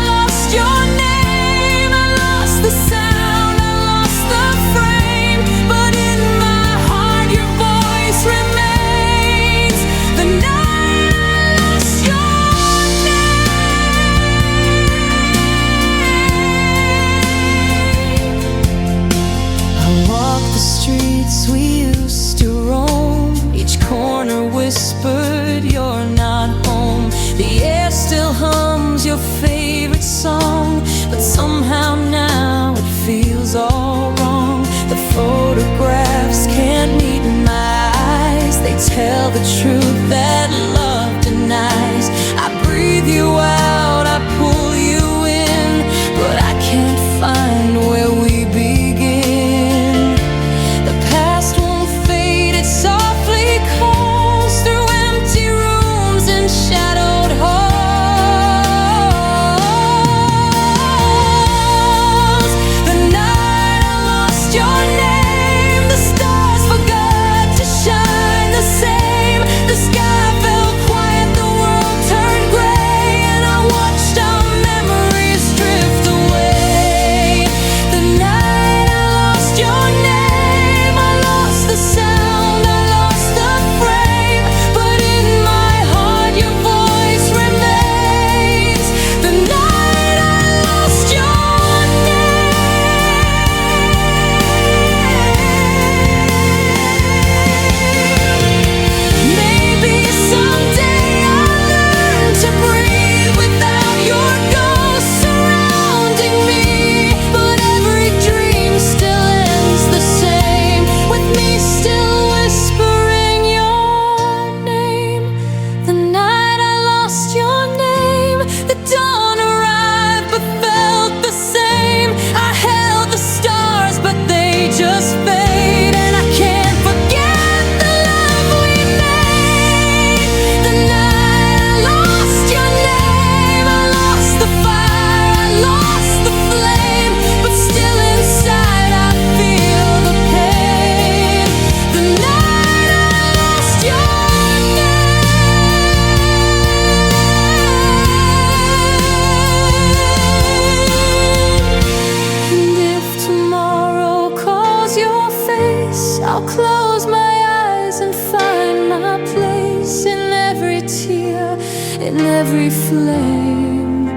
I'll close my eyes and find my place in every tear, in every flame.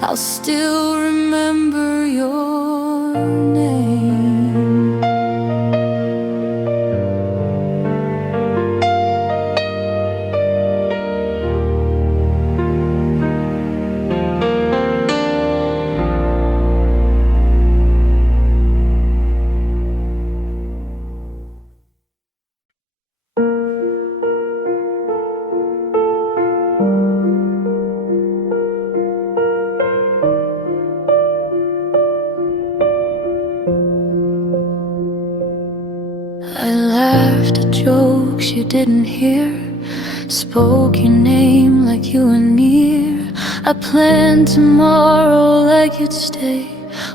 I'll still remember your name. I laughed at jokes you didn't hear, spoke your name like you were near. I planned tomorrow like you'd stay,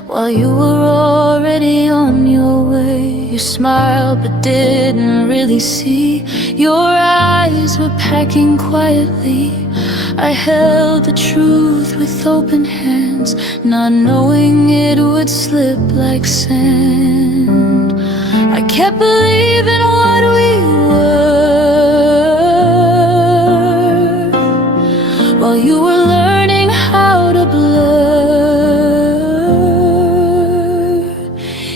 while you were already on your way. You smiled but didn't really see, your eyes were packing quietly. I held the truth with open hands, not knowing it would slip like sand. I kept believing what we were, while you were learning how to blur.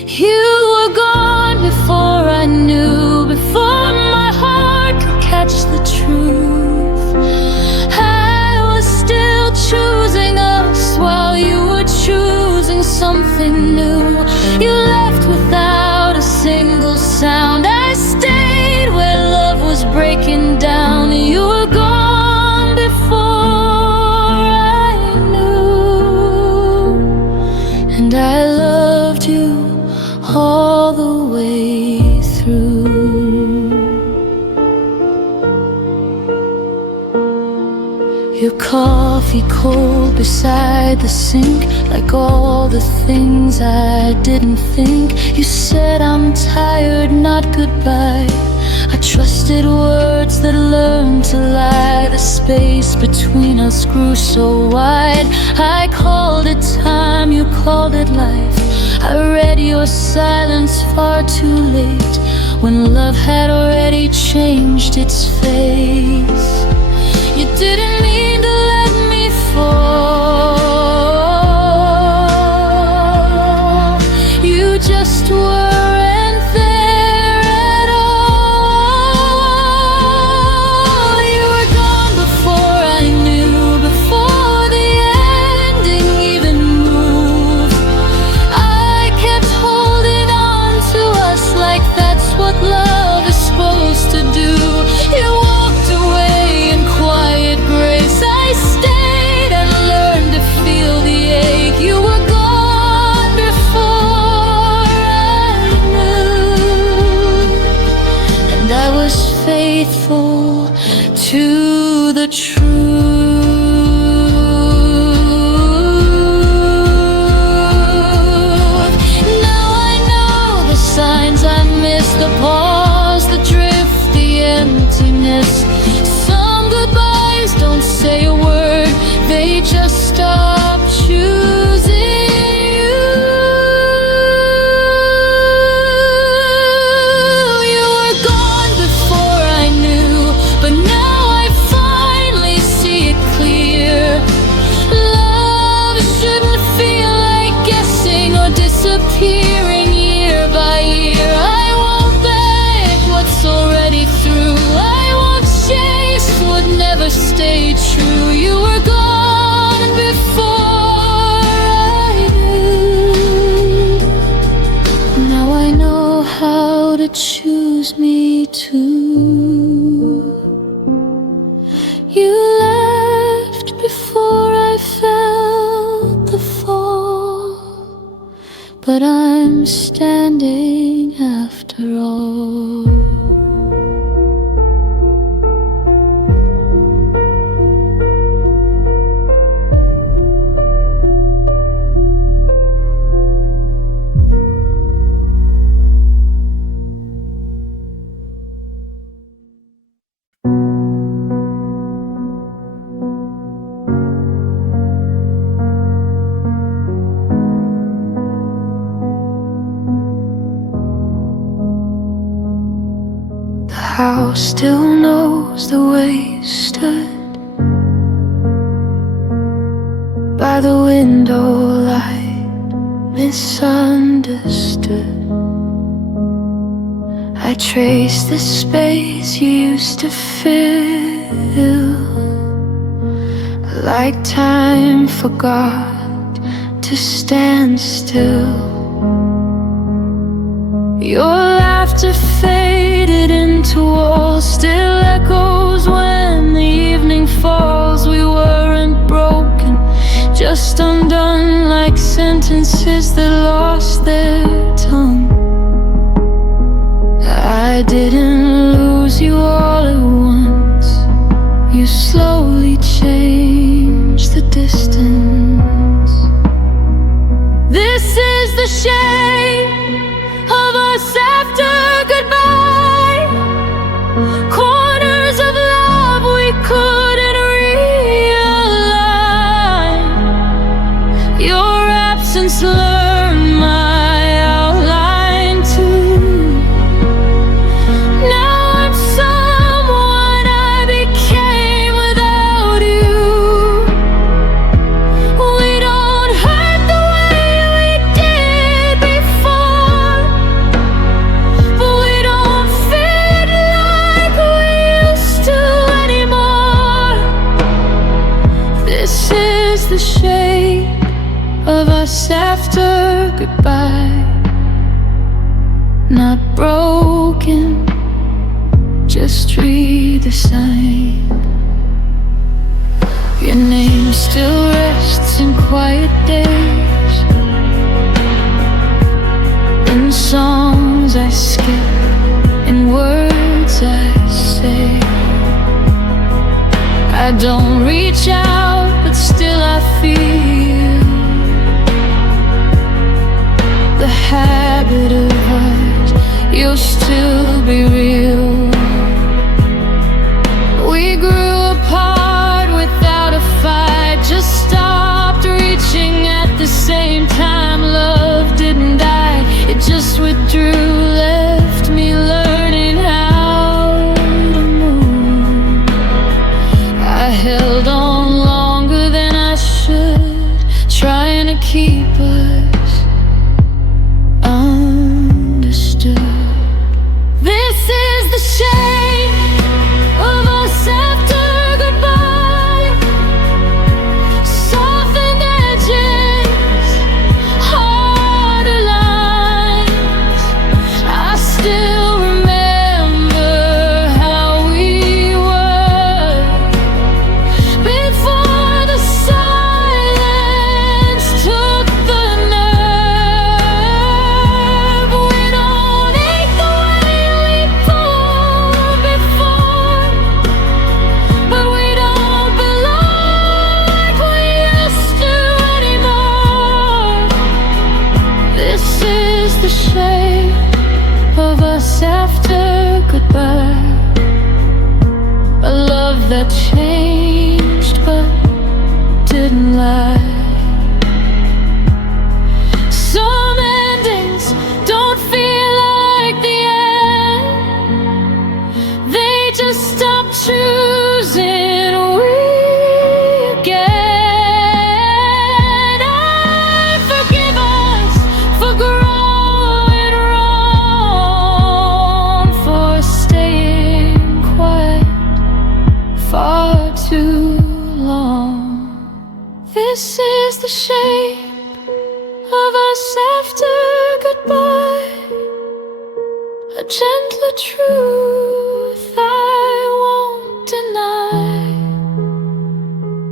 You were gone before I knew, before my heart could catch the truth. I was still choosing us while you were choosing something new. You left without a single sound. I stayed where love was breaking down. You were gone before I knew, and I loved you all the way through. Your coffee cold beside the sink, like all the things I didn't think. You said I'm tired, not goodbye. I trusted words that learned to lie. The space between us grew so wide. I called it time, you called it life. I read your silence far too late, when love had already changed its face. You didn't mean to let me fall, you just weren't there at all. You were gone before I knew, before the ending even moved. I kept holding on to us like that's what love is supposed to do. You walked away in quiet grace. I stayed and learned to feel the ache. You were gone before I knew, and I was faithful to the truth. Now I know the signs I missed, the pause, the drift, the emptiness. Some goodbyes don't say a word, they just stop choosing you. You were gone before I knew, but now I finally see it clear. Love shouldn't feel like guessing or disappearing year by year. I won't beg what's already through. I won't chase what never stayed true. You were gone before I knew. Now I know how to choose me too. You left before I felt the fall, but I'm standing after all. house still knows the way you stood by the window light, misunderstood. I trace the space you used to fill, like time forgot to stand still. Your laughter faded into walls, still echoes when the evening falls. We weren't broken, just undone, like sentences that lost their tongue. I didn't lose you all at once. You slowly changed the distance. This is the shape of us after goodbye. Corners of love we couldn't realign. Your absence learned my outline too. Now I'm someone I became without you. We don't hurt the way we did before, but we don't fit like we used to anymore. This is the shape of us after goodbye. Not broken, just redesigned. Your name still rests in quiet days, in songs I skip, in words I say. I don't reach out, but still I feel the habit of us. You'll still be real. We grew apart without a fight, just stopped reaching at the same time. Love didn't die, it just withdrew, left me learning how to move. I held on longer than I should, trying to keep us understood. This is the shape of us after goodbye. Softened edges, harder lines. I still remember how we were before the silence took the nerve. We don't ache the way we pulled before, but we don't belong like we used to anymore. This is the shape of us after goodbye. A love that changed but didn't lie. Some endings don't feel like the end, they just stop choosing we again. I forgive us for growing wrong, for staying quiet far too long. This is the shape of us after goodbye. A gentler truth I won't deny.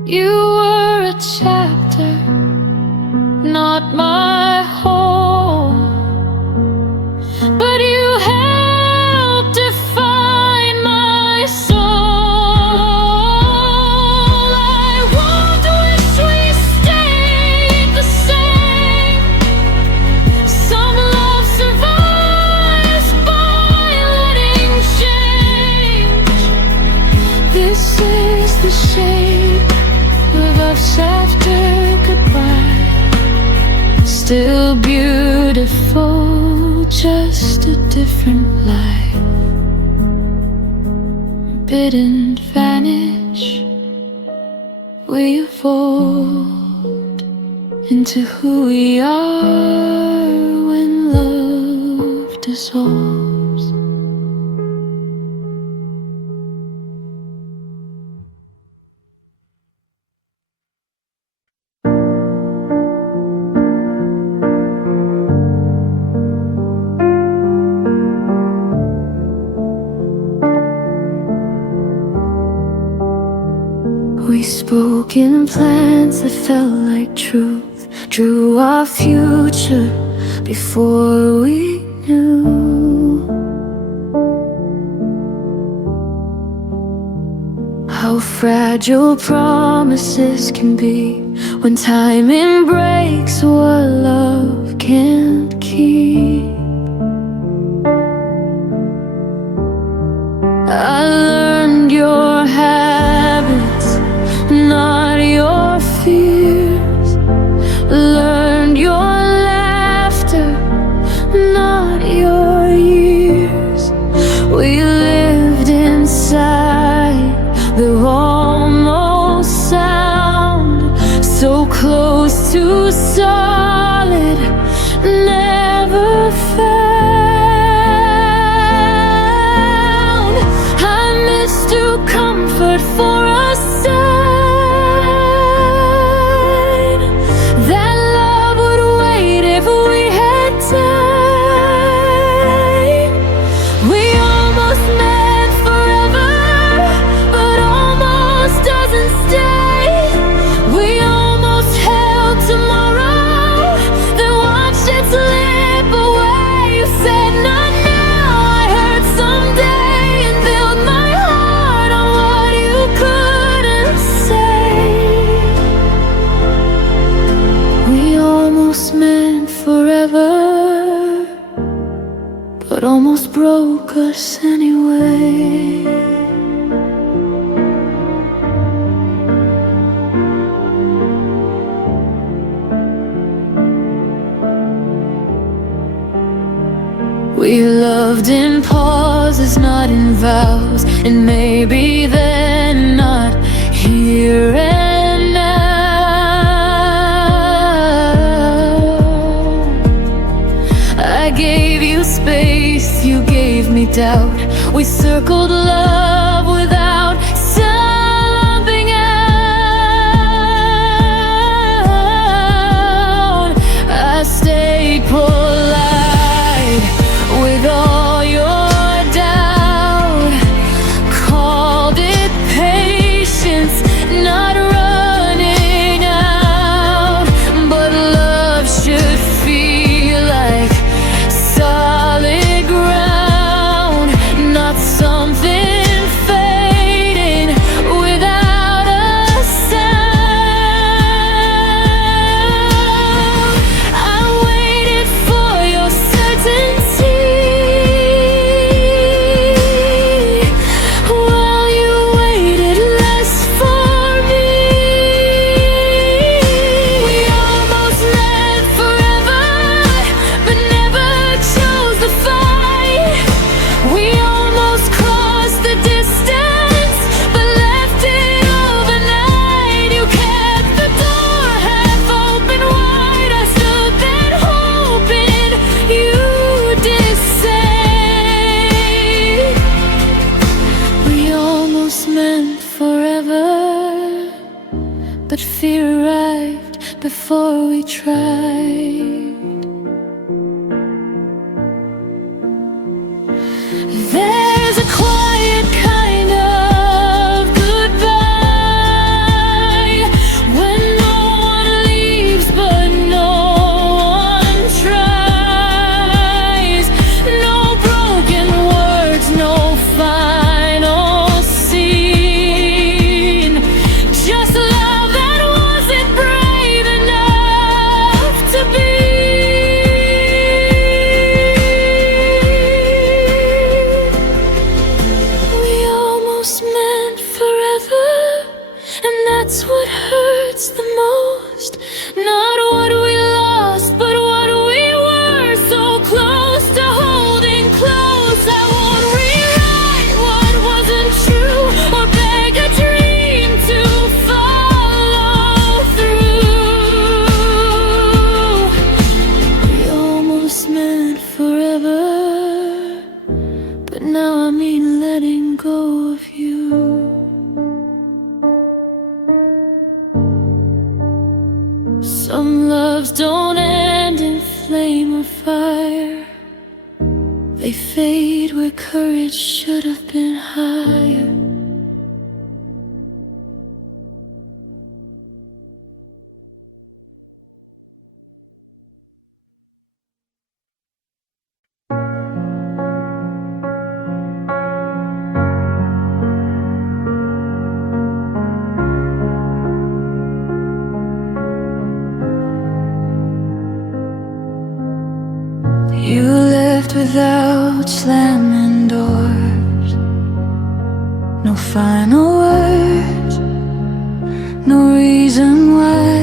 You were a chapter, not my whole, but you helped define my soul. I won't wish we stayed the same. Some love survives by letting change. This is the shape of us after goodbye. Still beautiful, just a different life. didn't vanish. We evolved into who we are when love dissolves. We spoke in plans that felt like truth, drew our future before we knew how fragile promises can be when timing breaks what love can't keep. I learned your habits, not your fears. Learned your laughter, not your years. We lived inside the almost sound, so close to solid, never found. I missed your comfort for a sign that love would wait if we had time. We almost met forever, but almost doesn't stay. We almost held tomorrow, then watched it slip away. You said not now, I heard someday, and built my heart on what you couldn't say. We almost meant forever, but almost broke us anyway. We loved in pauses, not in vows, and maybe then not here and now. I gave you space, you gave me doubt. We circled love without something out. I stayed polite with all your doubt, called it patience, not running out. But love should feel like solid ground, not something fake. fire. They fade where courage should have been higher. You left without slamming doors. No final words, no reason why.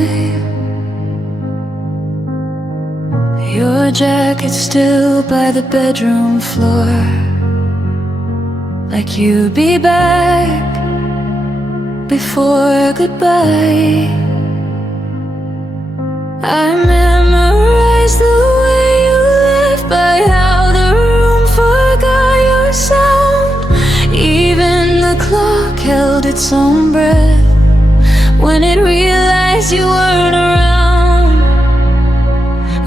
Your jacket still by the bedroom floor, like you'd be back before goodbye. I memorized the way you left, by how the room forgot your sound. Even the clock held its own breath when it realized you weren't around.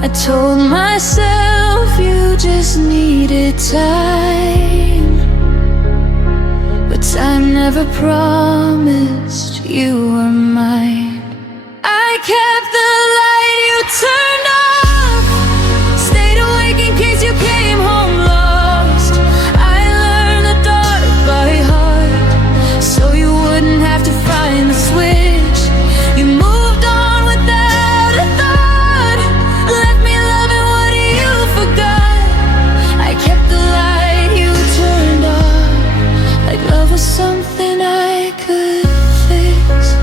I told myself you just needed time, but time never promised you were mine. I kept the light you turned off, stayed awake in case you came home lost. I learned the dark by heart, so you wouldn't have to find the switch. You moved on without a thought, left me loving what you forgot. I kept the light you turned off, like love was something I could fix.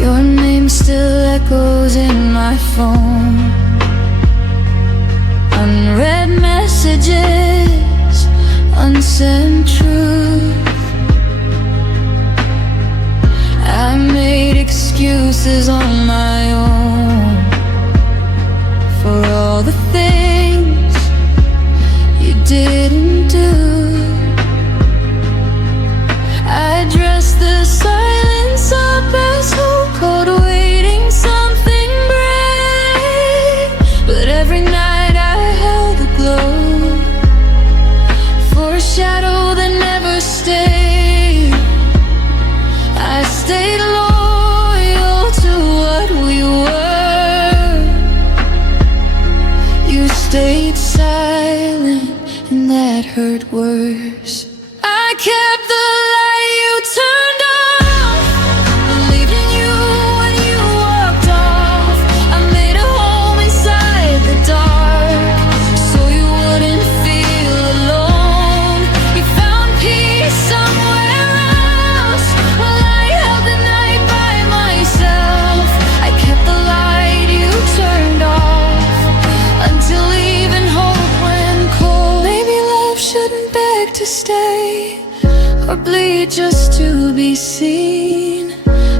Your name still echoes in my phone, unread messages, unsent truth. I made excuses on my own for all the things you didn't do. I dressed the silence up as hope, called waiting something brave. But every night I held a glow for a shadow that never stayed. I stayed loyal to what we were. You stayed silent, and that hurt worse. I kept the light you turned off, believed in you when you walked off. I made a home inside the dark, so you wouldn't feel alone. You found peace somewhere else, while I held the night by myself. I kept the light you turned off, until even hope went cold. Maybe love shouldn't beg to stay, or bleed just to be seen.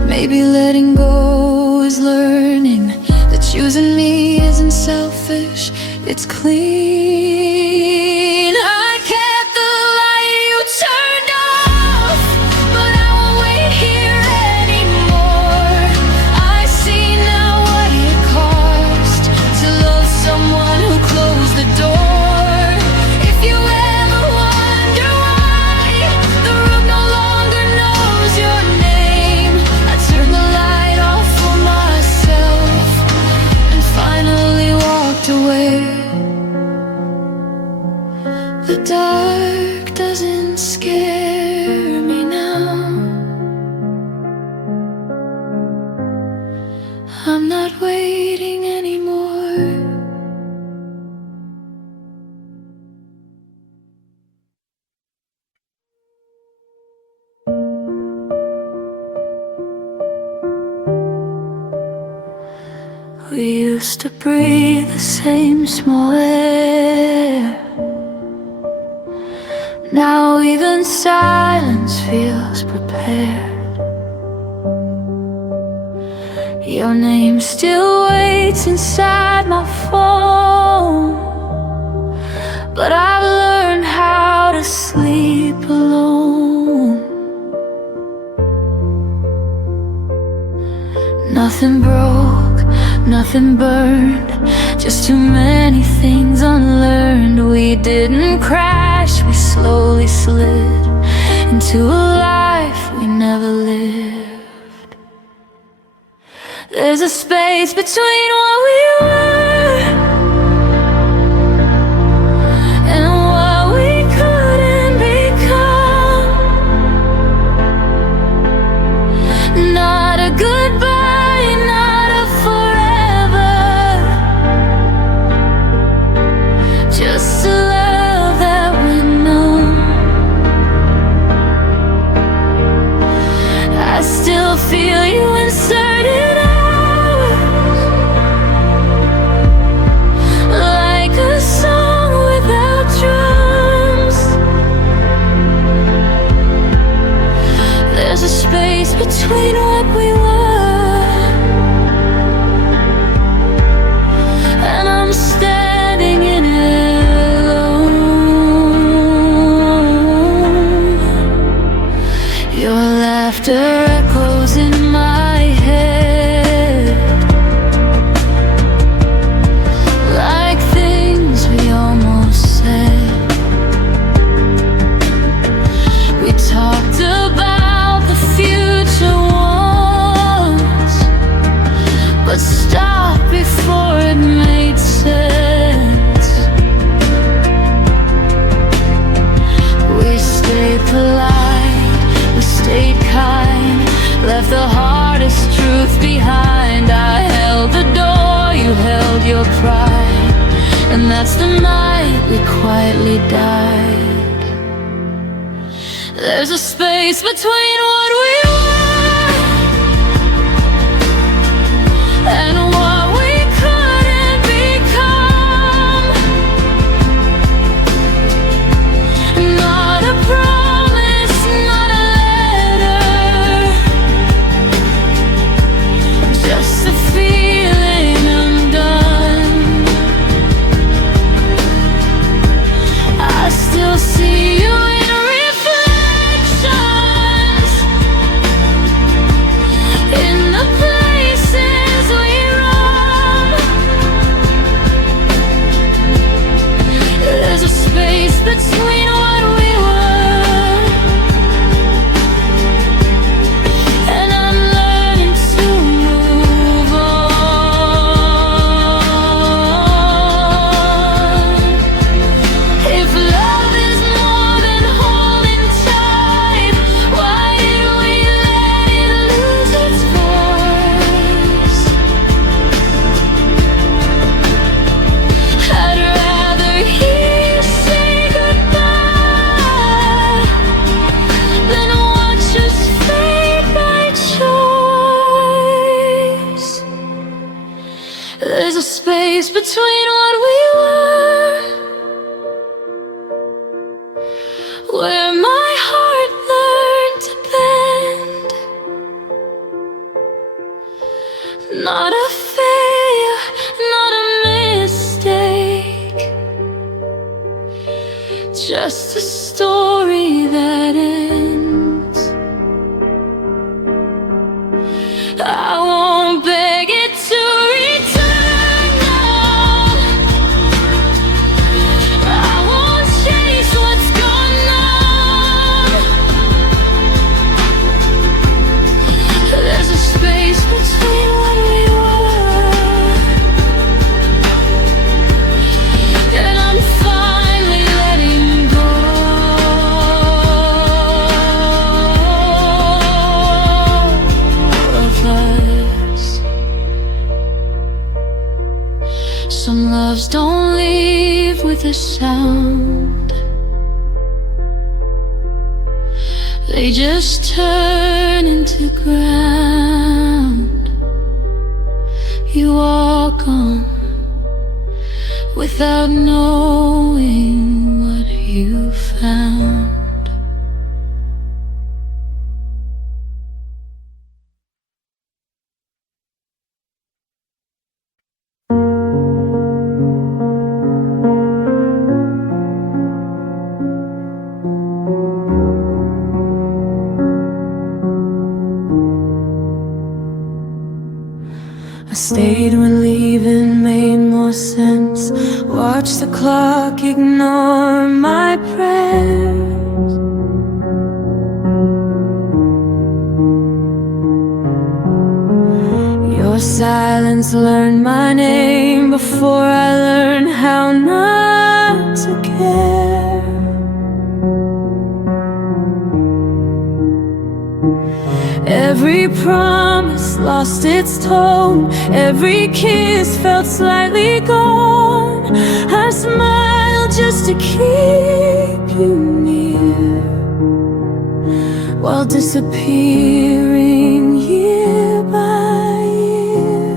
Maybe letting go is learning that choosing me isn't selfish, it's clean. I kept the light you turned off, but I won't wait here anymore. I see now what it cost to love someone who closed the door. If you ever wonder why the room no longer knows your name, I turned the light off for myself and finally walked away. The dark doesn't scare me now. I'm not waiting anymore. We used to breathe the same small air. Now even silence feels prepared. Your name still waits inside my phone, but I've learned how Nothing broke, nothing burned, just too many things unlearned. We didn't crash, we slowly slid into a life we never lived. There's a space between what we were and what we couldn't become. Not a goodbye, not a forever, just a love that went numb. I still feel you inserted hours, like a song without drums. There's a space between what we were, and I'm standing in it alone. Your laughter echoes in my head, like things we almost said. We talked about the future once, but stopped before it made sense. We stayed polite, we stayed kind, left the hardest truth behind. I held the door, you held your pride, and that's the night we quietly died. There's a space between what we were and what we couldn't become. Not a promise, not a letter, just a feeling undone. I still see you in reflections, in the places we roam. There's a space between what we were, and I'm learning to move on. If love is more than holding tight, why did we let it lose its voice? I'd rather hear you say goodbye than watch us fade by choice. There's a space between what we were, where my heart learned to bend. Not a failure, not a mistake, just a story that ends. I won't beg it to return now. I won't chase what's gone numb. There's a space between what we were, and I'm finally letting go of us. Some loves don't leave with a sound, they just turn into ground. You walk on without knowing what you found. I stayed when leaving made more sense. Watch the clock ignore my prayers. Your silence learned my name before I learned how not to care. Every promise lost its tone. Every kiss felt slightly gone. I smiled just to keep you near, while disappearing year by year.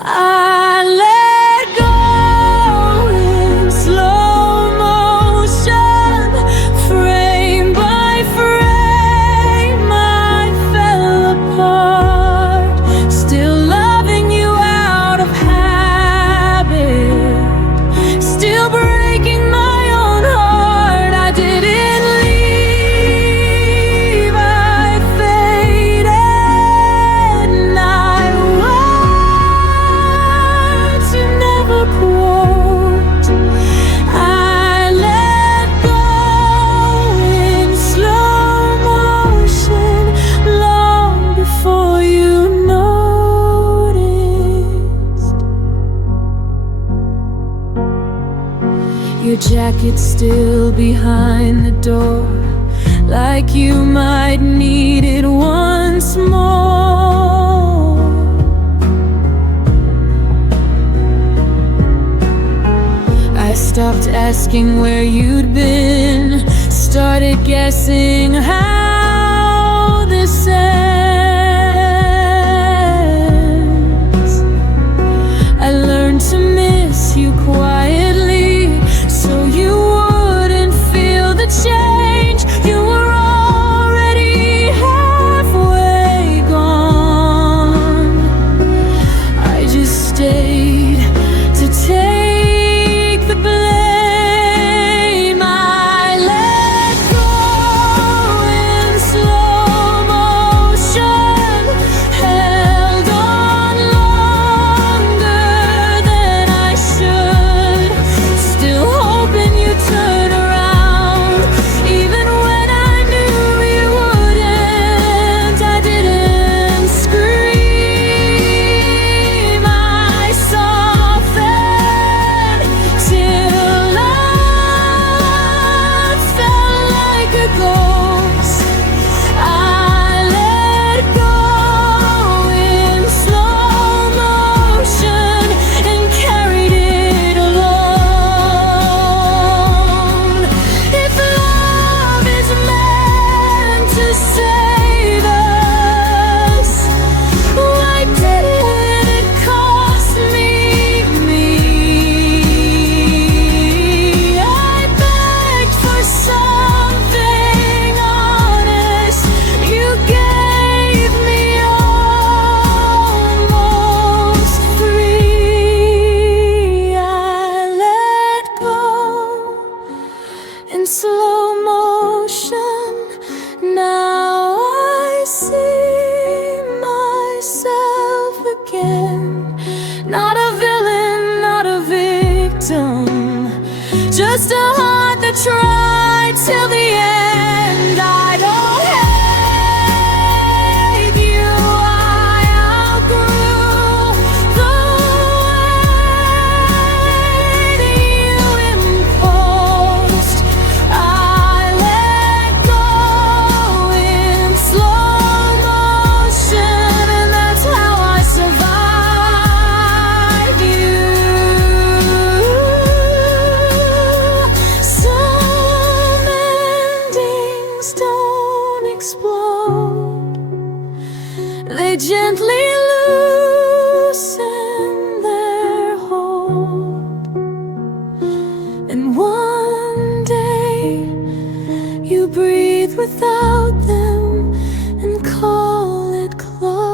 I let go in slow motion, frame by frame I fell apart, still loving you out of habit, still breaking my own heart. I didn't leave, I faded, and I words you never quote. I let go in slow motion long before you noticed. Your jacket still behind the door, like you might need it once more. I stopped asking where you'd been, started guessing how this ends. I learned to miss you quietly, so you wouldn't feel the change. You were already halfway gone. I just stayed to take the blame. I let go in slow motion, held on longer than I should, still hoping you'd turn around, even when I knew you wouldn't. I didn't scream, I softened till love felt like a ghost. I let go in slow motion and carried it alone. If love is meant to save us, why did it cost me? I begged for something honest. You gave me almost free. I let go in slow motion. Now I see myself again. Not a villain, not a victim, just a heart that tried till the end. I don't hate you, I outgrew the way that you imposed. I let go in slow motion, and that's how I survived you. Some endings don't explode, they gently loosen their hold, and one day you breathe without them and call it closure.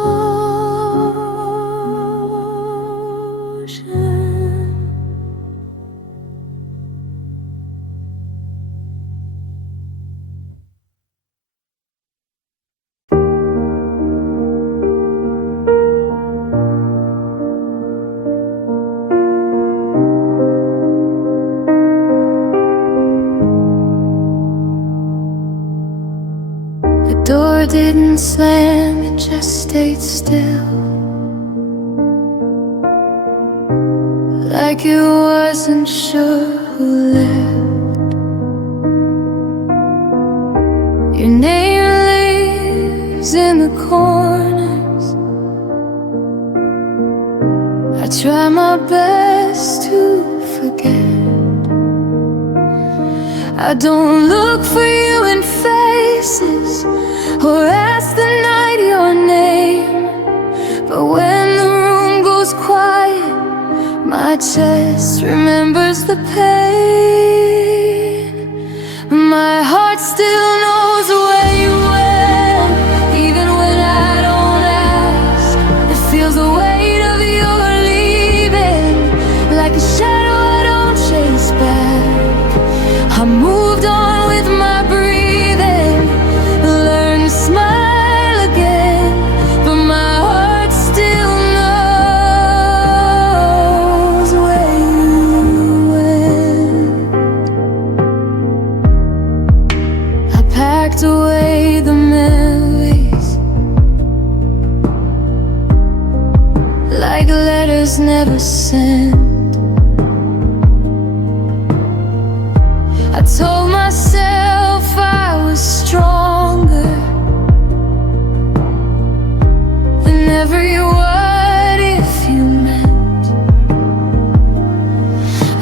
door didn't slam, it just stayed still, like it wasn't sure who left. Your name lives in the corners. I try my best to forget. I don't look for you in faces or ask the night your name, but when the room goes quiet, my chest remembers the pain. My heart still knows where you went, even when I don't ask. It feels the weight of your leaving, like a shadow I don't chase back. I moved on with my breathing, learned to smile again, but my heart still knows where you went. I packed away the memories, like letters never sent. I told myself I was stronger than every what if you meant.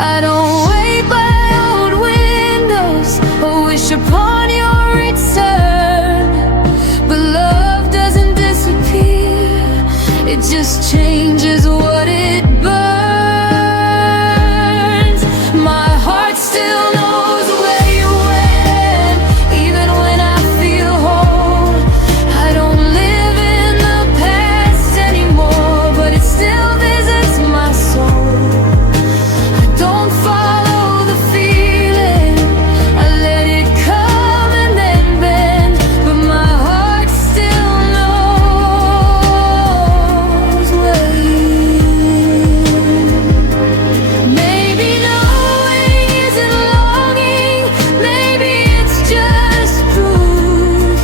I don't wait by old windows or wish upon your return, but love doesn't disappear, it just changes what it burns. My heart still knows where you went, even when I feel whole. I don't live in the past anymore, but it still visits my soul. I don't follow the feeling, I let it come and then bend, but my heart still knows where you went. Maybe knowing isn't longing, maybe it's just proof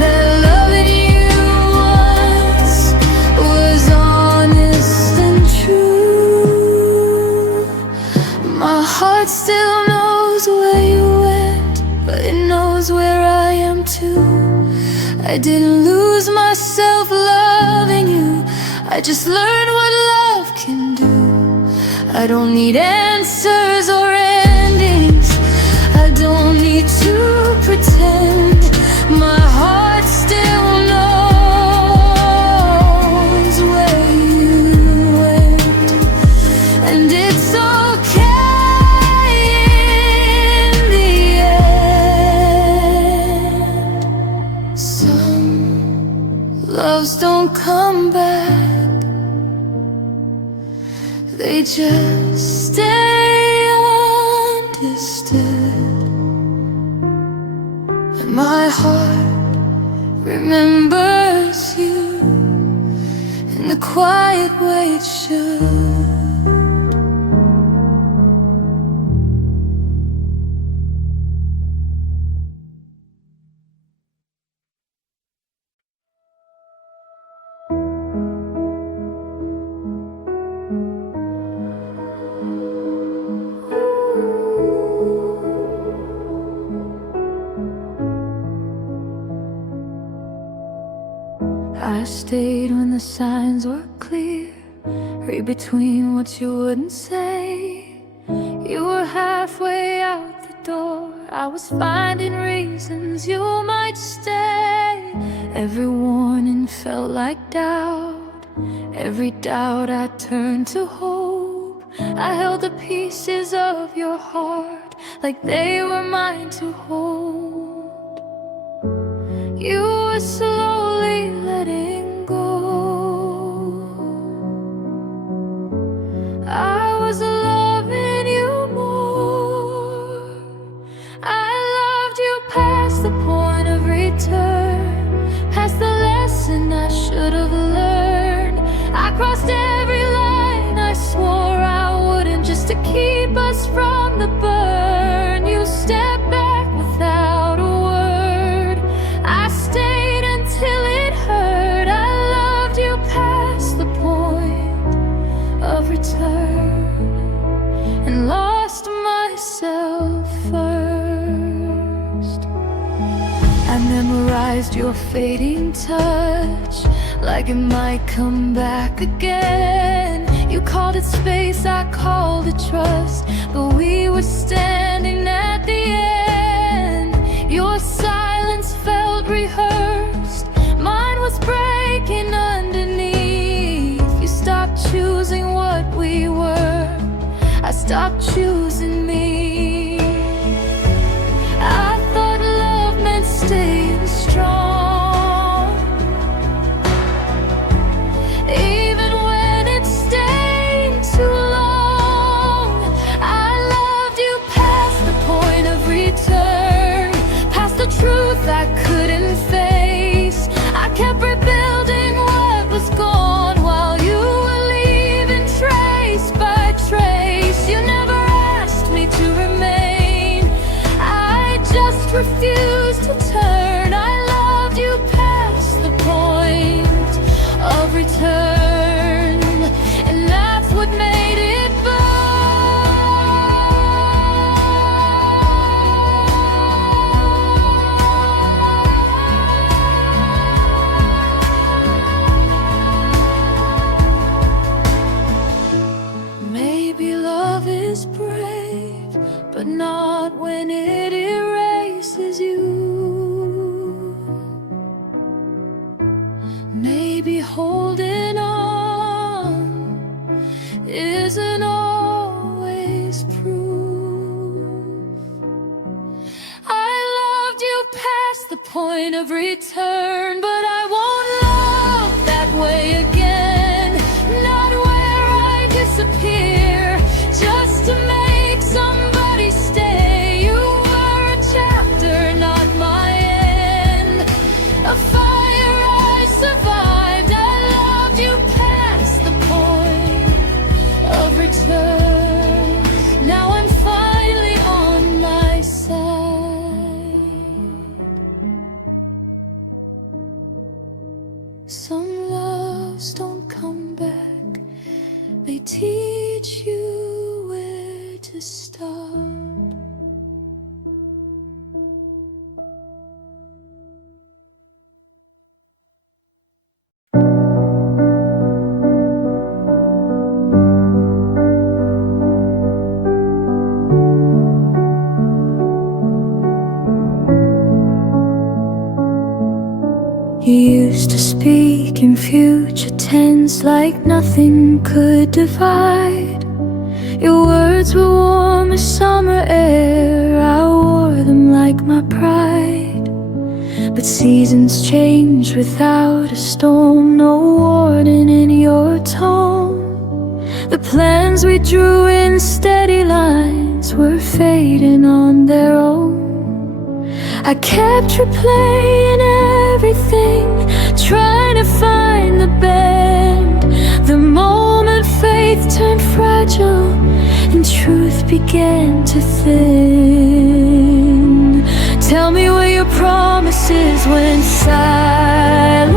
that loving you once was honest and true. My heart still knows where you went, but it knows where I am too. I didn't lose myself loving you, I just learned what love can do. I don't need answers or endings, I don't need to pretend. My heart still knows where you went, and it's okay in the end. Some loves don't come back, they just stay understood. And my heart remembers you in the quiet way it should. I stayed when the signs were clear, read between what you wouldn't say. You were halfway out the door, I was finding reasons you might stay. Every warning felt like doubt, every doubt I turned to hope. I held the pieces of your heart like they were mine to hold. You were slowly letting go, I was loving you more. I loved you past the point of return, past the lesson I should have learned. I crossed every line I swore I wouldn't, just to keep us from the burn. You stepped back without a word, I stayed and realized your fading touch, like it might come back again. You called it space, I called it trust, but we were standing at the end. Your silence felt rehearsed, mine was breaking underneath. You stopped choosing what we were, I stopped choosing me. I thought love meant staying strong, even when it stayed too long. I loved you past the point of return, past the truth I couldn't face. I kept rebuilding what was gone while you were leaving trace by trace. You never asked me to remain, I just refused to turn. I loved you past the point of return, and that's what made it burn. Maybe love is brave, but not when it erases you. Maybe holding on isn't always proof. I loved you past the point of return, but I won't love that way again. Not where I disappear just to make somebody stay. You were a chapter, not my end, a fire I survived. I loved you past the point of return. Now I'm finally on my side. Some loves don't come back, they teach you where to start. You used to speak in future tense like nothing could divide. Your words were warm as summer air, I wore them like my pride. But seasons change without a storm, no warning in your tone. The plans we drew in steady lines were fading on their own. I kept replaying everything, trying to find the bend. The moment faith turned fragile and truth began to thin. Tell me where your promises went silent,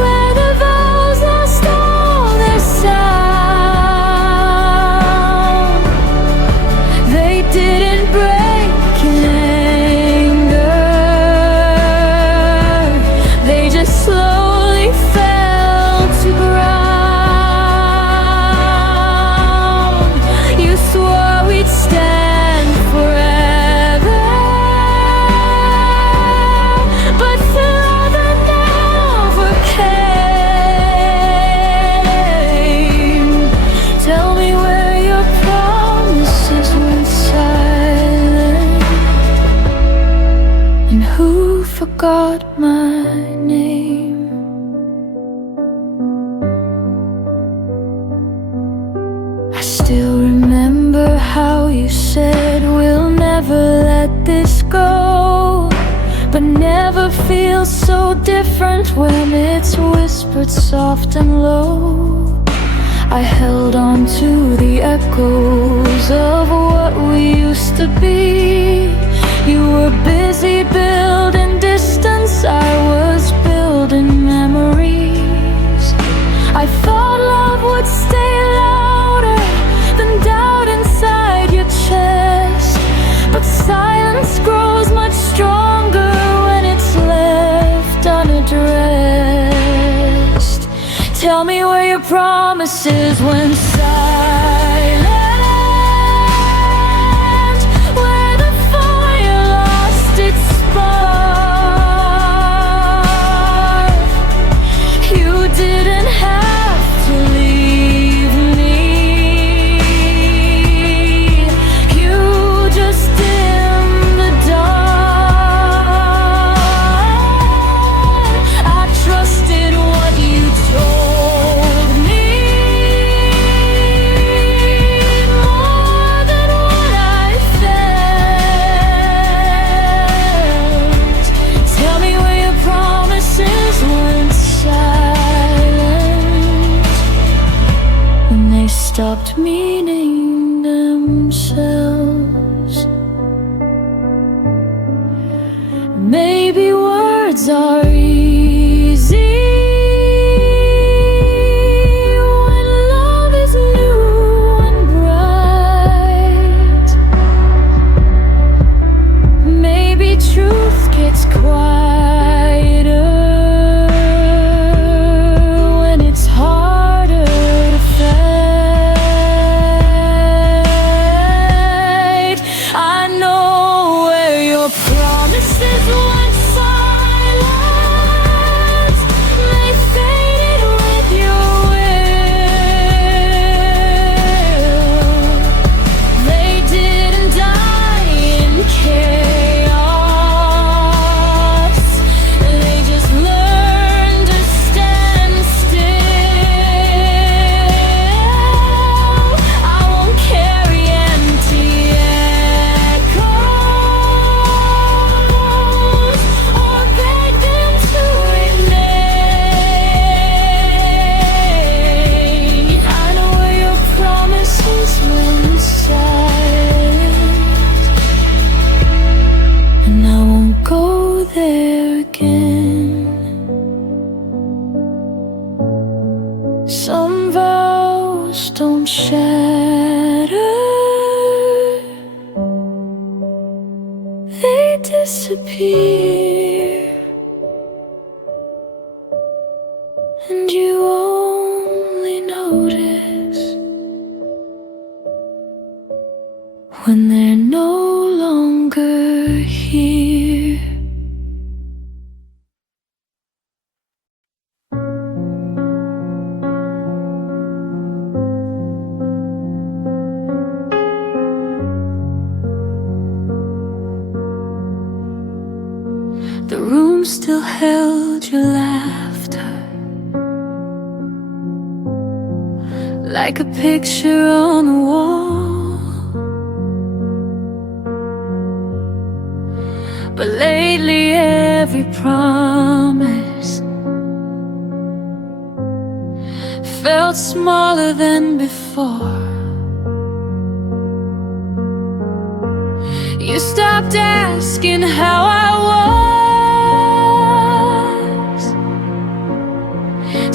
where the vows lost all their sound. They didn't break in anger, they just slowly fell to ground. You swore we'd stand forever, but through the never came. Tell me where your promises went silent, and who forgot my name. I still remember how you said we'll never let this go, but never feels so different when it's whispered soft and low. I held on to the echoes of what we used to be. You were busy building distance, I was building memories. I thought love would stay louder than doubt inside your chest, but silence grows much stronger Tell me where your promises went silent, where the fire lost its spark. You didn't have to leave me, you just dimmed the dark. I trusted what you told me more than what I felt. Tell me where your promises went silent, when they stopped meaning themselves. Maybe words are easy when love is new and bright. Maybe truth gets quieter when it's harder to fight. I know where your promises went silent, they faded with your will. They didn't die in chaos, they just learned to stand still. I won't carry empty echoes or beg them to remain. I know where your promises went silent, and I won't go there again. Some vows don't shatter, they disappear, and you only notice when they're no longer here. The room still held your laughter, like a picture on the wall. But lately every promise felt smaller than before. You stopped asking how I was,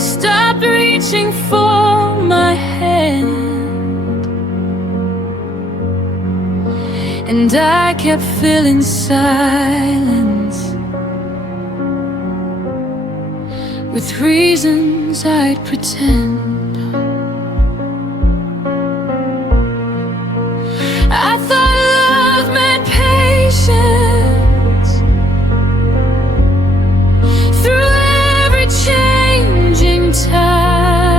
stopped reaching for my hand, and I kept filling silence with reasons I'd pretend. I thought love meant patience through every changing tide,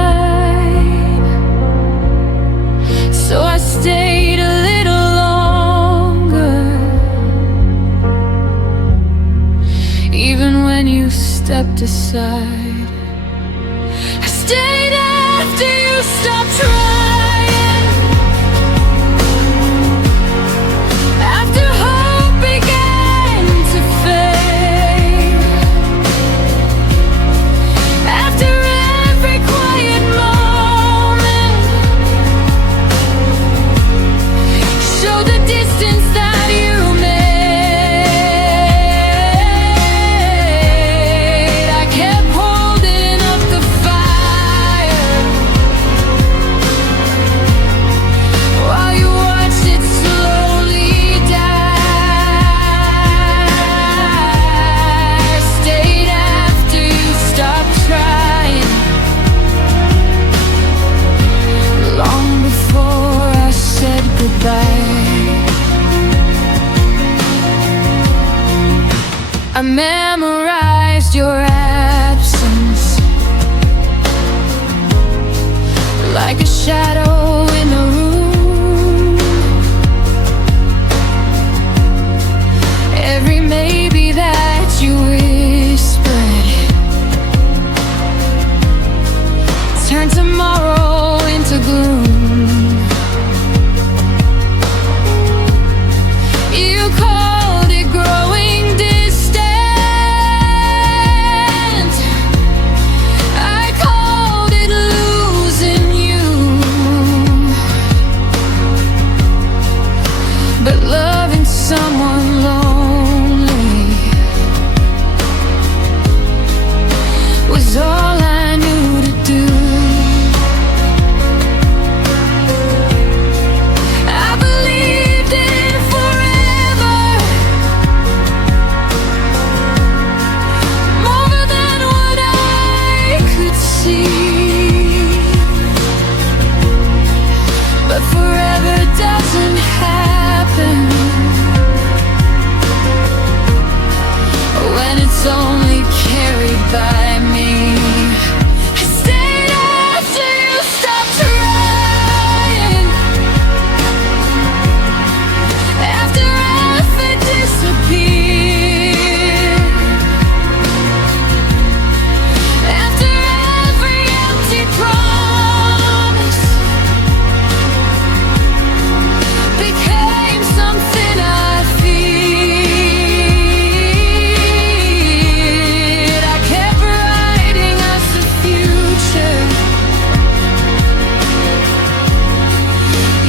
so I stayed a little longer, even when you stepped aside. I stayed after you stopped trying, after hope began to fade, after every quiet moment showed the distance that you made. I kept pouring I memorized your absence like a shadow in a room. Every maybe that you whispered turned tomorrow into gloom. You called it growing distant. I called it losing you. But loving someone lonely was all I knew to do. I believed in forever, more than what I could see. But forever doesn't happen when it's only carried by me. I stayed after you stopped trying, after effort disappeared, after every empty promise became something I feared. I kept writing us a future.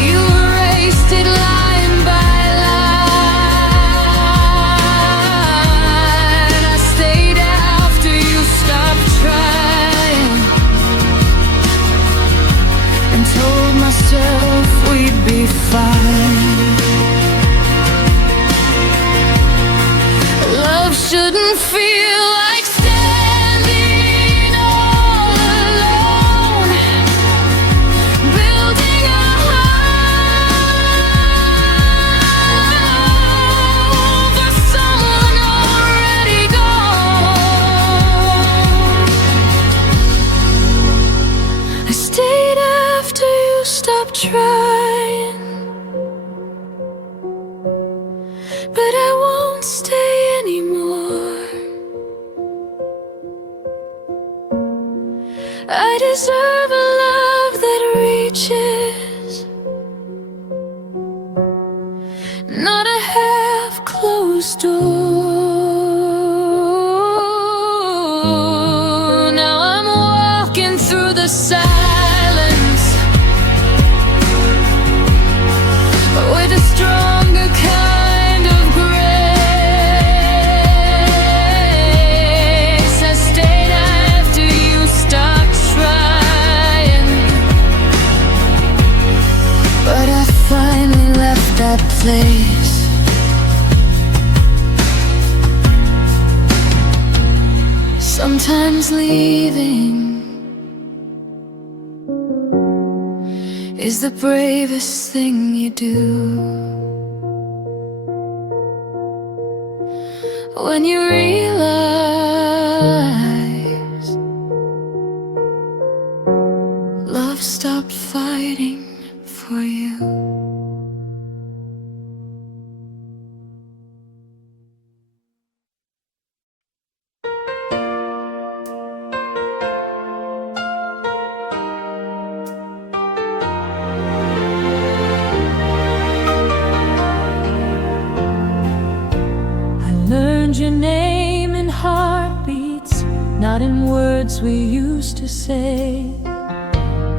You erased it line by line. I stayed after you stopped trying and told myself we'd be fine. Love shouldn't feel like standing all alone, building a home for someone already gone. I stayed after you stopped trying, but I won't stay anymore. I deserve a love that reaches, not a half-closed door. Now I'm walking through the silence with a stronger kind of grace. I stayed after you stopped trying, but I finally left that place. Sometimes leaving is the bravest thing you do. When you realize love stopped fighting for you. Learned your name in heartbeats, not in words we used to say.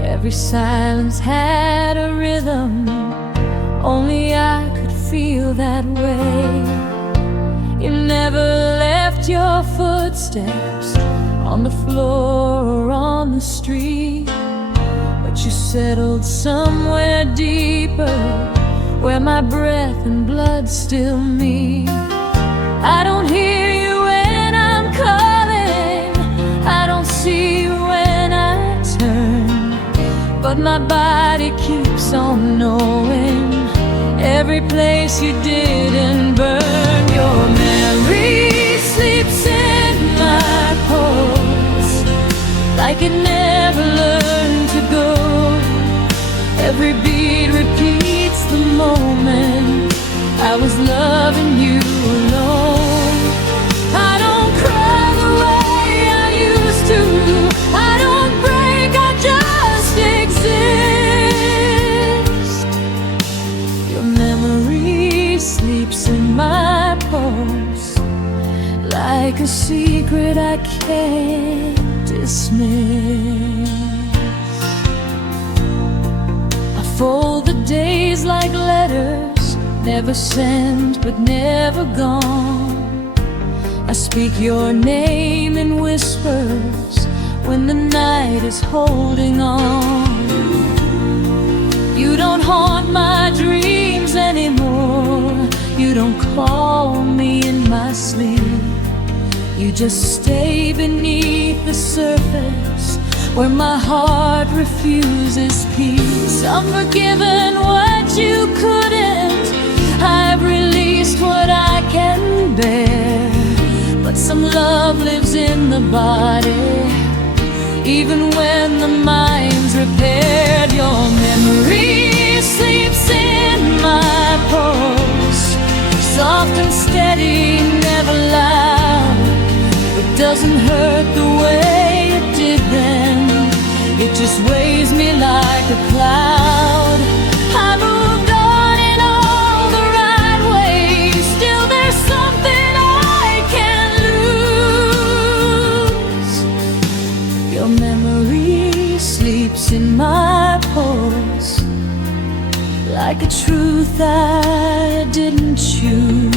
Every silence had a rhythm, only I could feel that way. You never left your footsteps on the floor or on the street, but you settled somewhere deeper, where my breath and blood still meet. I don't hear you when I'm calling, I don't see you when I turn, but my body keeps on knowing every place you didn't burn. Your memories sleeps in my pulse, like it never learned to go. Every beat repeats the moment I was loving you alone. I don't cry the way I used to, I don't break, I just exist. Your memory sleeps in my pulse, like a secret I can't dismiss. I fold the days like letters, never sent but never gone. I speak your name in whispers when the night is holding on. You don't haunt my dreams anymore, you don't call me in my sleep. You just stay beneath the surface where my heart refuses peace. I'm forgiven what you couldn't, I've released what I can bear. But some love lives in the body, even when the mind's repaired. Your memory sleeps in my pulse, soft and steady, never loud. It doesn't hurt the way it did then, it just weighs me like a cloud. I moved on in all the right ways, still there's something I can't lose. Your memory sleeps in my pulse, like a truth I didn't choose.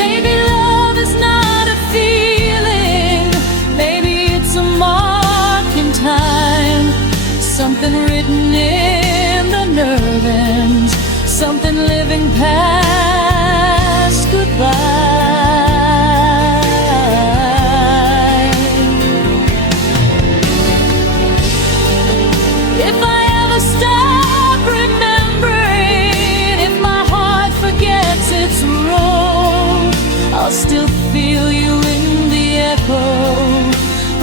Maybe love is not a feeling, maybe it's a mark in time, something written in the nerve ends, something living past goodbye. If I ever stop remembering, if my heart forgets its role, I'll still feel you in the echo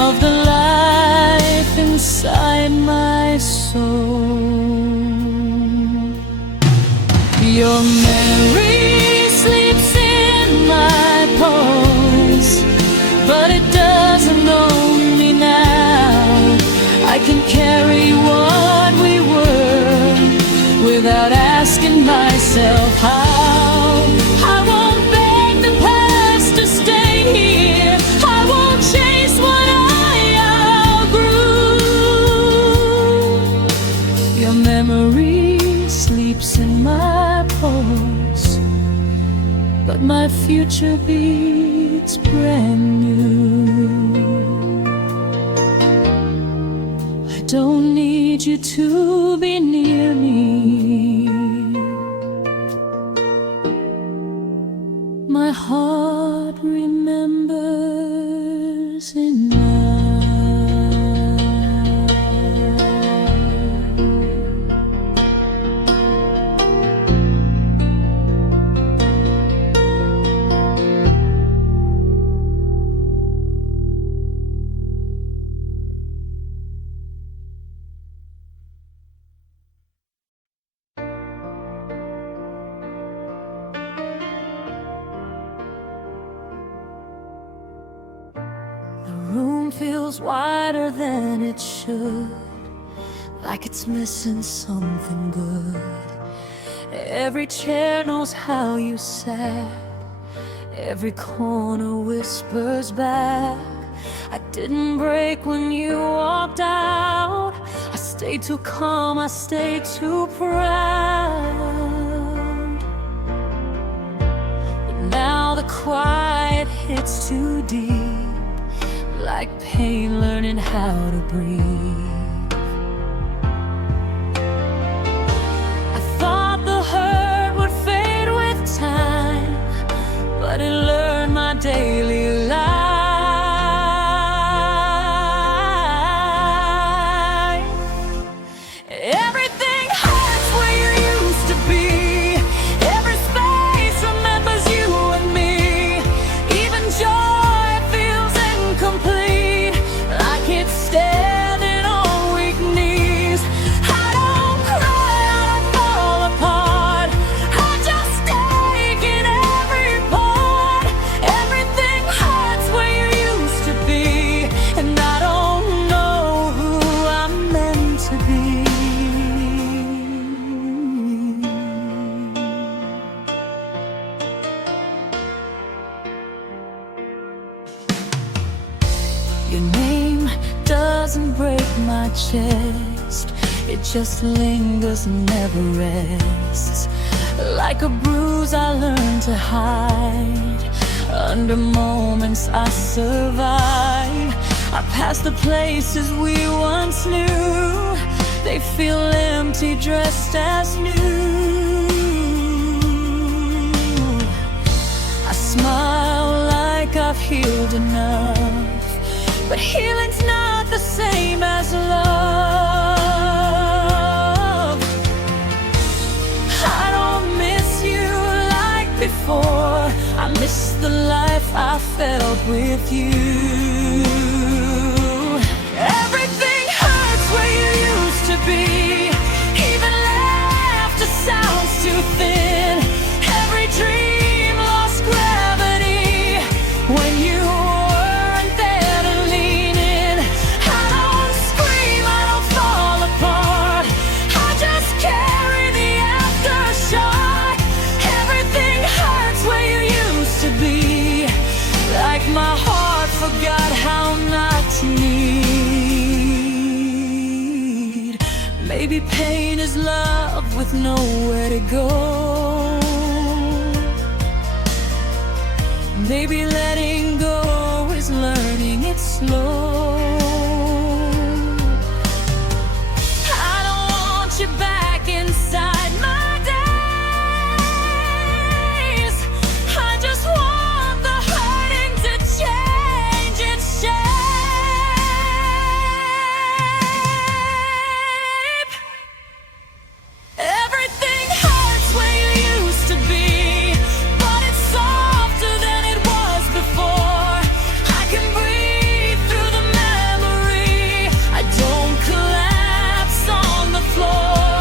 of the life inside my soul. Your memory sleeps in my pulse, but it doesn't own me now. I can carry what we were without asking myself how. I won't beg the past to stay here, I won't chase what I outgrew. Your memory sleeps in my pulse, but my future beats brand new. I don't need you to be near me, my heart remembers enough. Room feels wider than it should, like it's missing something good. Every chair knows how you sat, every corner whispers back. I didn't break when you walked out, I stayed too calm, I stayed too proud. But now the quiet hits too deep, like pain learning how to breathe. I thought the hurt would fade with time, but it learned my daily life. Everything hurts where you used to be, every space chest. It just lingers and never rests. Like a bruise I learned to hide. Under moments I survive. I pass the places we once knew. They feel empty, dressed as new. I smile like I've healed enough, but healing's not the same as love. I don't miss you like before. I miss the life I felt with you. Everything hurts where you used to be. Even laughter sounds too thin. Every dream lost gravity when you weren't there to lean in. I don't scream, I don't fall apart. I just carry the aftershock. Everything hurts where you used to be. Like my heart forgot how not to need. Maybe pain is love with nowhere to go. Maybe letting go is learning it slow. I don't want you back inside my days. I just want the hurting to change its shape. Everything hurts where you used to be, but it's softer than it was before. I can breathe through the memory. I don't collapse on the floor.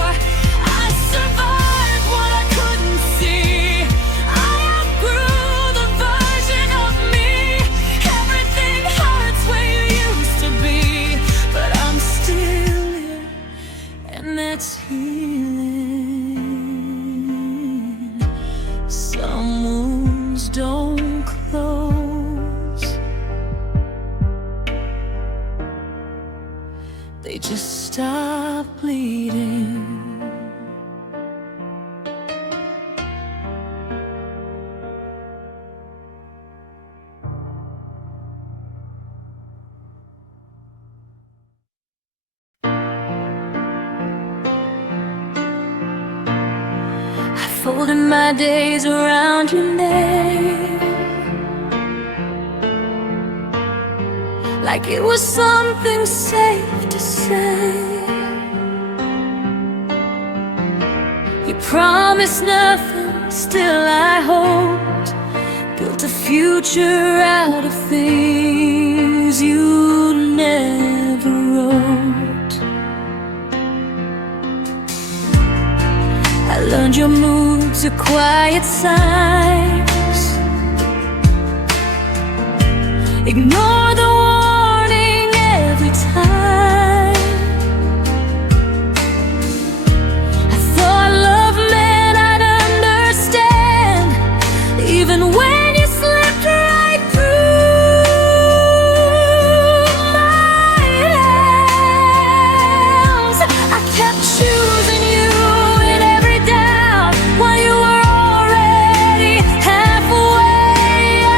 I survived what I couldn't see. I outgrew the version of me. Everything hurts where you used to be, but I'm still here, and that's healing. Some wounds don't close, they just stop bleeding. I folded my days around your name, like it was something safe to say. You promised nothing, still I hoped. Built a future out of things you never wrote. I learned your moods are quiet signs. Ignore the warning every time. I thought love meant I'd understand, even when you slipped right through my hands. I kept choosing you in every doubt while you were already halfway out.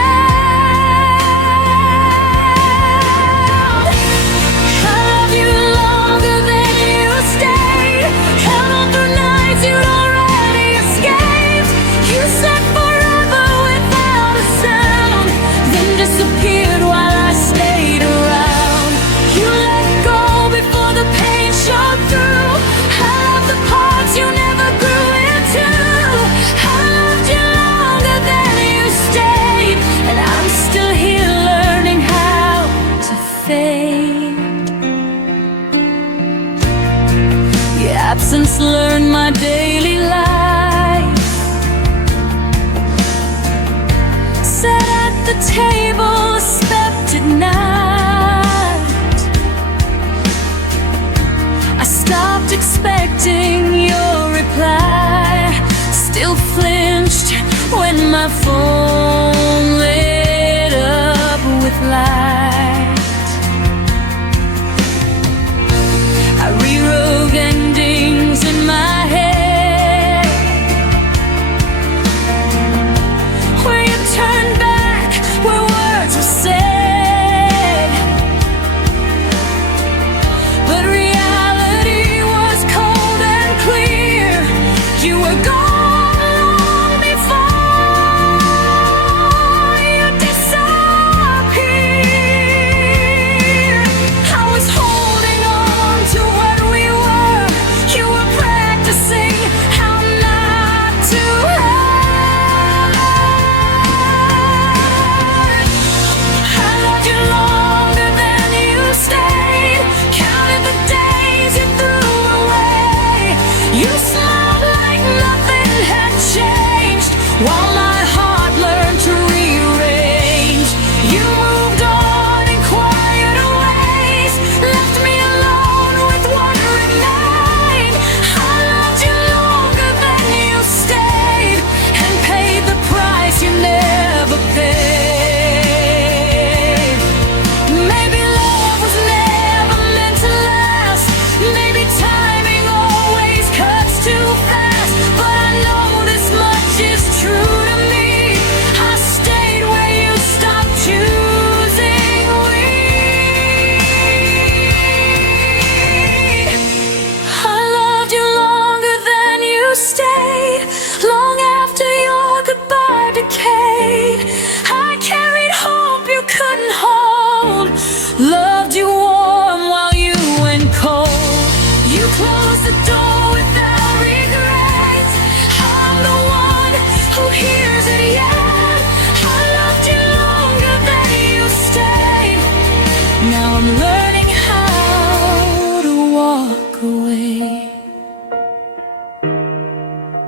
were gone long before you disappeared. I was holding on to what we were. You were practicing how not to hurt. I loved you longer than you stayed. Counted the days you threw away. You smiled like nothing had changed, while my heart learned to rearrange. You moved on in quieter ways, left me alone with what remained. I loved you longer than you stayed, and paid the price you never paid. Maybe love was never meant to last. Maybe timing always cuts too fast. But I know this much is true to me. I stayed where you stopped choosing we. I loved you longer than you stayed, long after your goodbye decayed. I carried hope you couldn't hold, loved you warm while you went cold. You closed the door without regret. I'm the one who hears it yet. I loved you longer than you stayed. Now I'm learning how to walk away.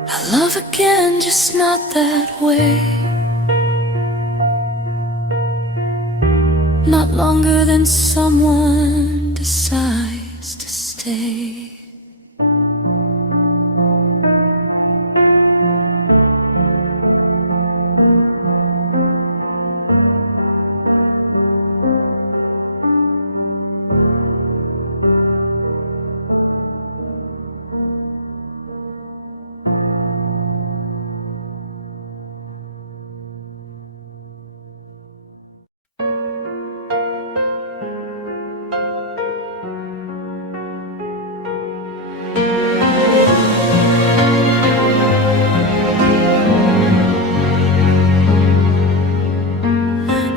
I love again, just not that way. Not longer than someone decides to stay.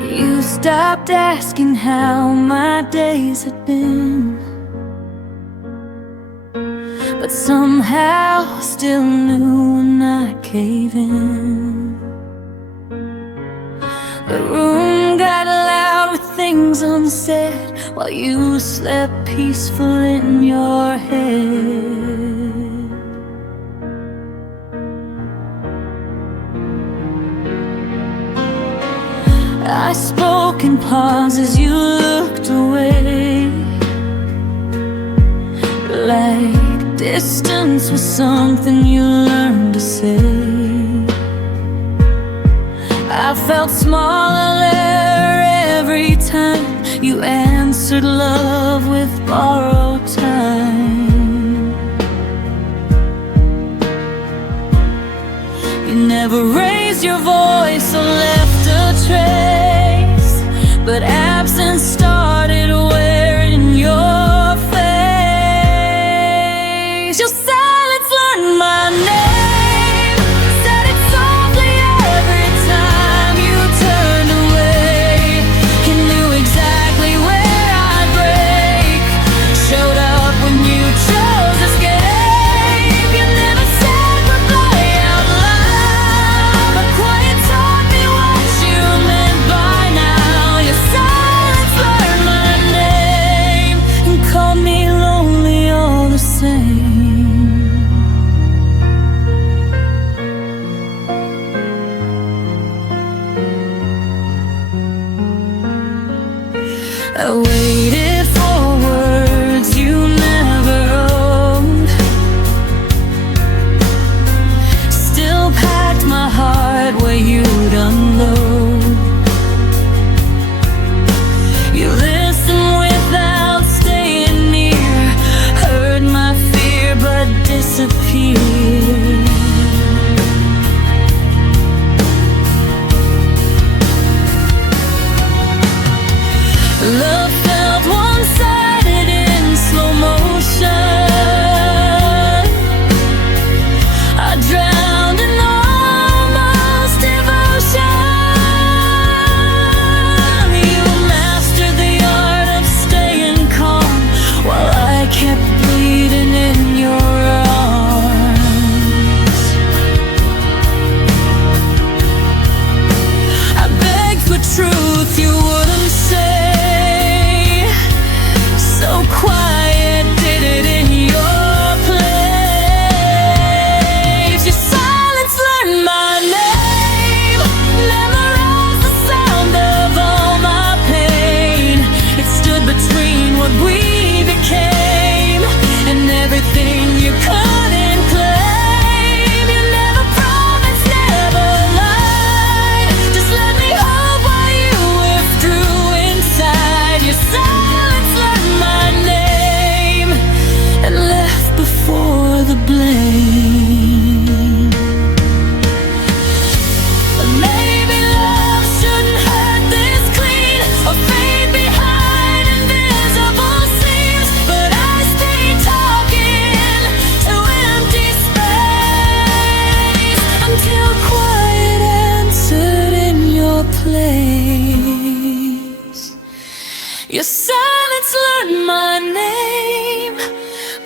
You stopped asking how my days had been, but somehow still knew when I cave in. The room got loud with things unsaid, while you slept peaceful in your head. I spoke in pauses, you looked away, like distance was something you learned to say. I felt smaller every time you answered love with borrowed time. You never raised your voice or left a trace, but absence started wearing your face. Your silence learned my name, said it softly every time you turned away. You knew exactly where I'd break, showed up when you chose escape. You never said goodbye out loud, but quiet taught me what you meant by now. Your silence learned my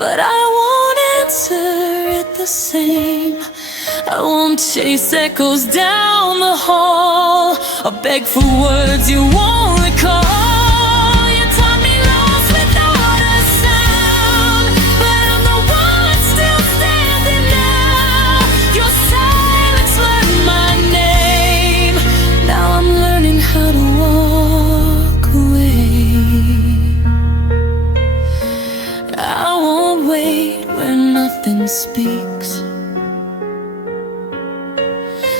but I won't answer it the same. I won't chase echoes down the hall or beg for words you won't recall. You taught me lost without a sound, but I'm the one still standing now. Your silence learned my name. Now I'm learning how to walk away. I won't wait where nothing speaks.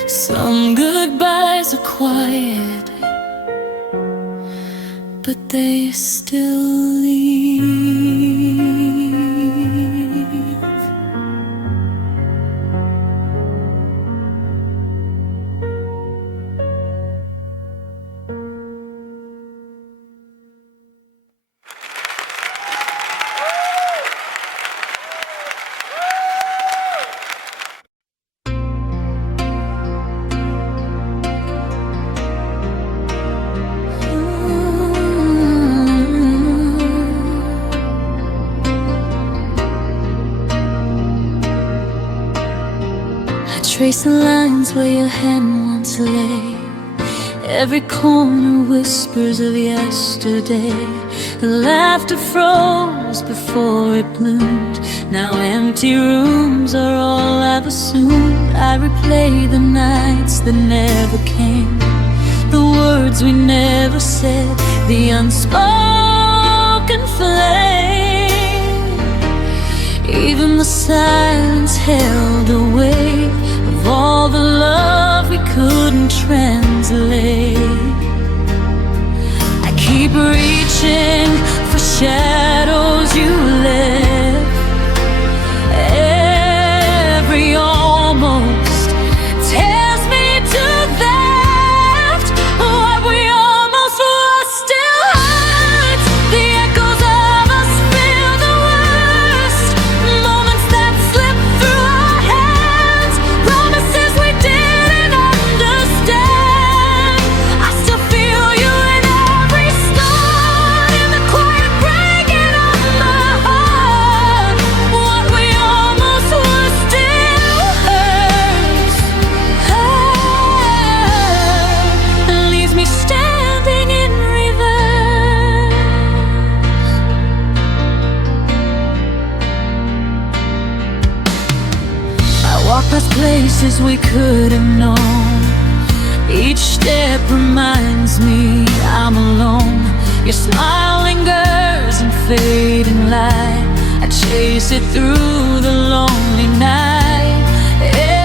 Some goodbyes are quiet, but they still leave. Trace the lines where your hand once lay. Every corner whispers of yesterday. The laughter froze before it bloomed. Now empty rooms are all I've assumed. I replay the nights that never came, the words we never said, the unspoken flame. Even the silence held a weight of all the love we couldn't translate. I keep reaching for shadows you left. Every almost tears me to that. What we almost was still hurts. The echoes of us feel the worst. Moments that slip through our hands, promises we didn't understand. I still feel you in every start, in the quiet breaking of my heart. What we almost was still hurts. It leaves me standing in reverse. I walk past places we could have known. Each step reminds me I'm alone. Your smile lingers in fading light. I chase it through the lonely night.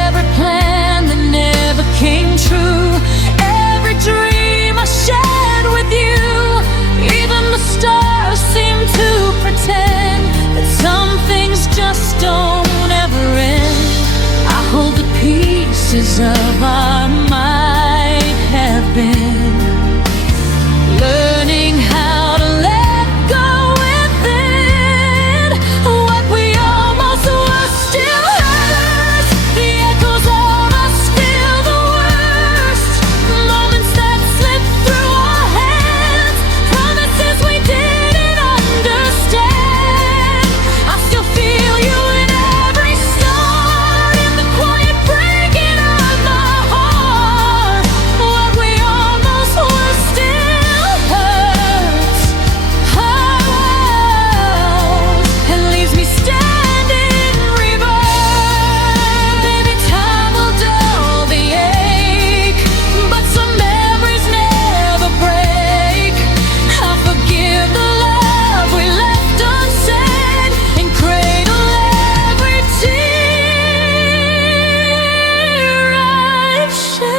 Every plan that never came true, every dream I shared with you. Even the stars seem to pretend that some things just don't ever end. I hold the pieces of our might have been, learning how to let go within. What we almost were still hurts. The echoes of us feel the worst. Moments that slip through our hands, promises we didn't understand. I still feel you in every start, in the quiet breaking of my heart. What we almost were still hurts. It leaves me standing in reverse. Maybe time will dull the ache, but some memories never break. I forgive the love we left unsaid, and cradle every tear I've shed.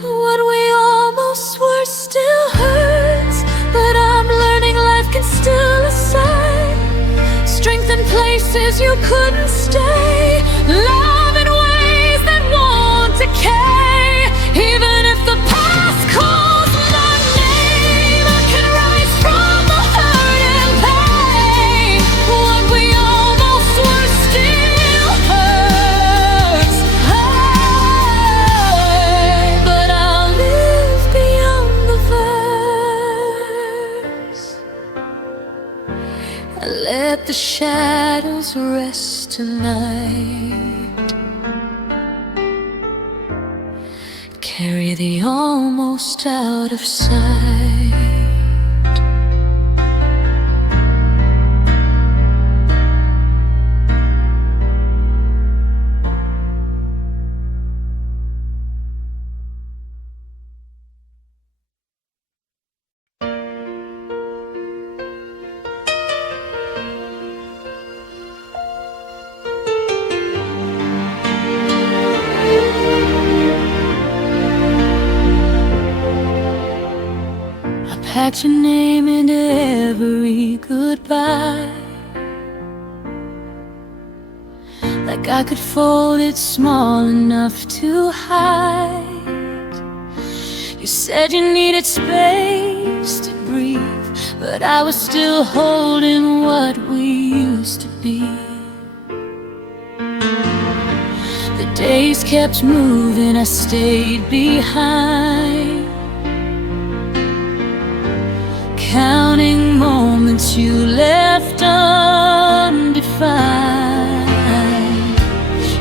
What we almost were still hurts, but I'm learning life can still assign strength in places you couldn't stay, love in ways that won't decay. Even if the past calls my name, I can rise from the hurt and pain. What we almost were still hurts. But I'll live beyond the verse. idols rest tonight. Carry the almost out of sight. Packed your name into every goodbye, like I could fold it small enough to hide. You said you needed space to breathe, but I was still holding what we used to be. The days kept moving, I stayed behind, counting moments you left undefined.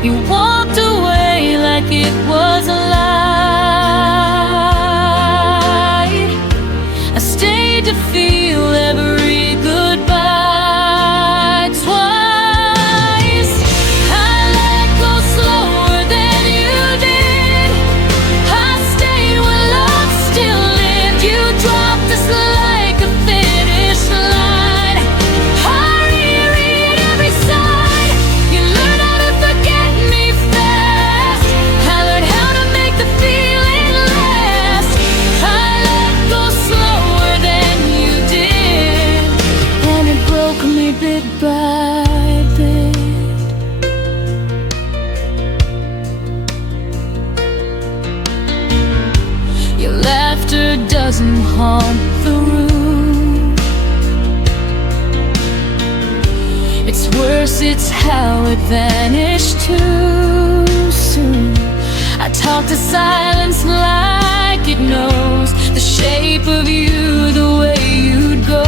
You walked away like it was a lie. I stayed to feel every goodbye twice. I let go slower than you did. I stayed when love still lived. You dropped us like a finish line. I reread every side. You learned how to forget me fast. I learned how to make the feeling last. I let go slower than you did, and it broke me bit by bit. Your laughter doesn't haunt the room. It's worse, it's how it vanished too soon. I talk to silence like it knows the shape of you, the way you'd go.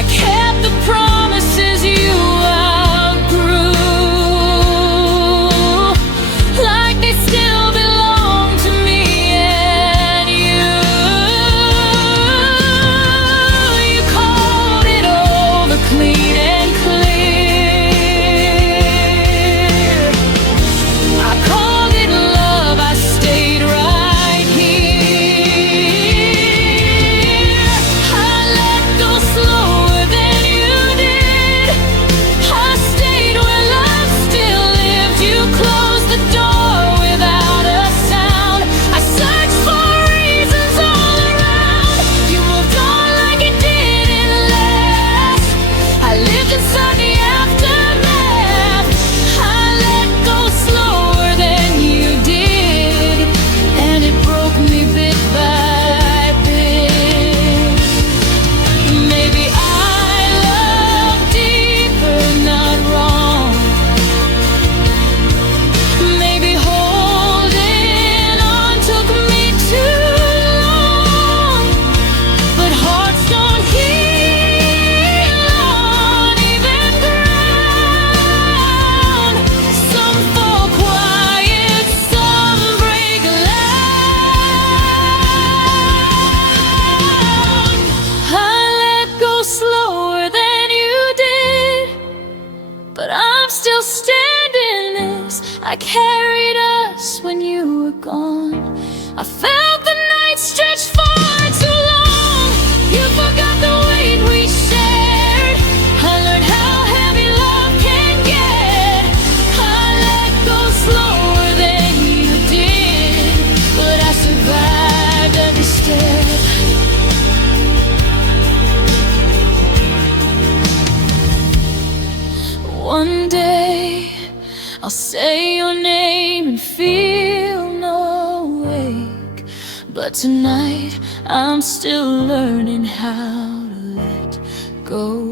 I kept the promises you outgrew, like they still belong to me and you. You called it over clean and clear. I called it love, I stayed right here. I let go slower than you did. I stayed where love still lived. You closed the door without a sound. I searched for reasons all around. You moved on like it didn't last. I lived inside the aftermath. I let go slower than you did, and it broke me bit by bit. Maybe I love deeper, not wrong. Maybe holding on took me too long, but hearts don't heal on even ground. Some fall quiet, some break loud. I let go slower than you did, but I'm still standing this. I carried us when you were gone. I felt the night stretch far too long. You forgot the weight we shared. I learned how heavy love can get. I let go slower than you did, but I survived every step. One day I'll say your name and feel no ache, but tonight I'm still learning how to let go.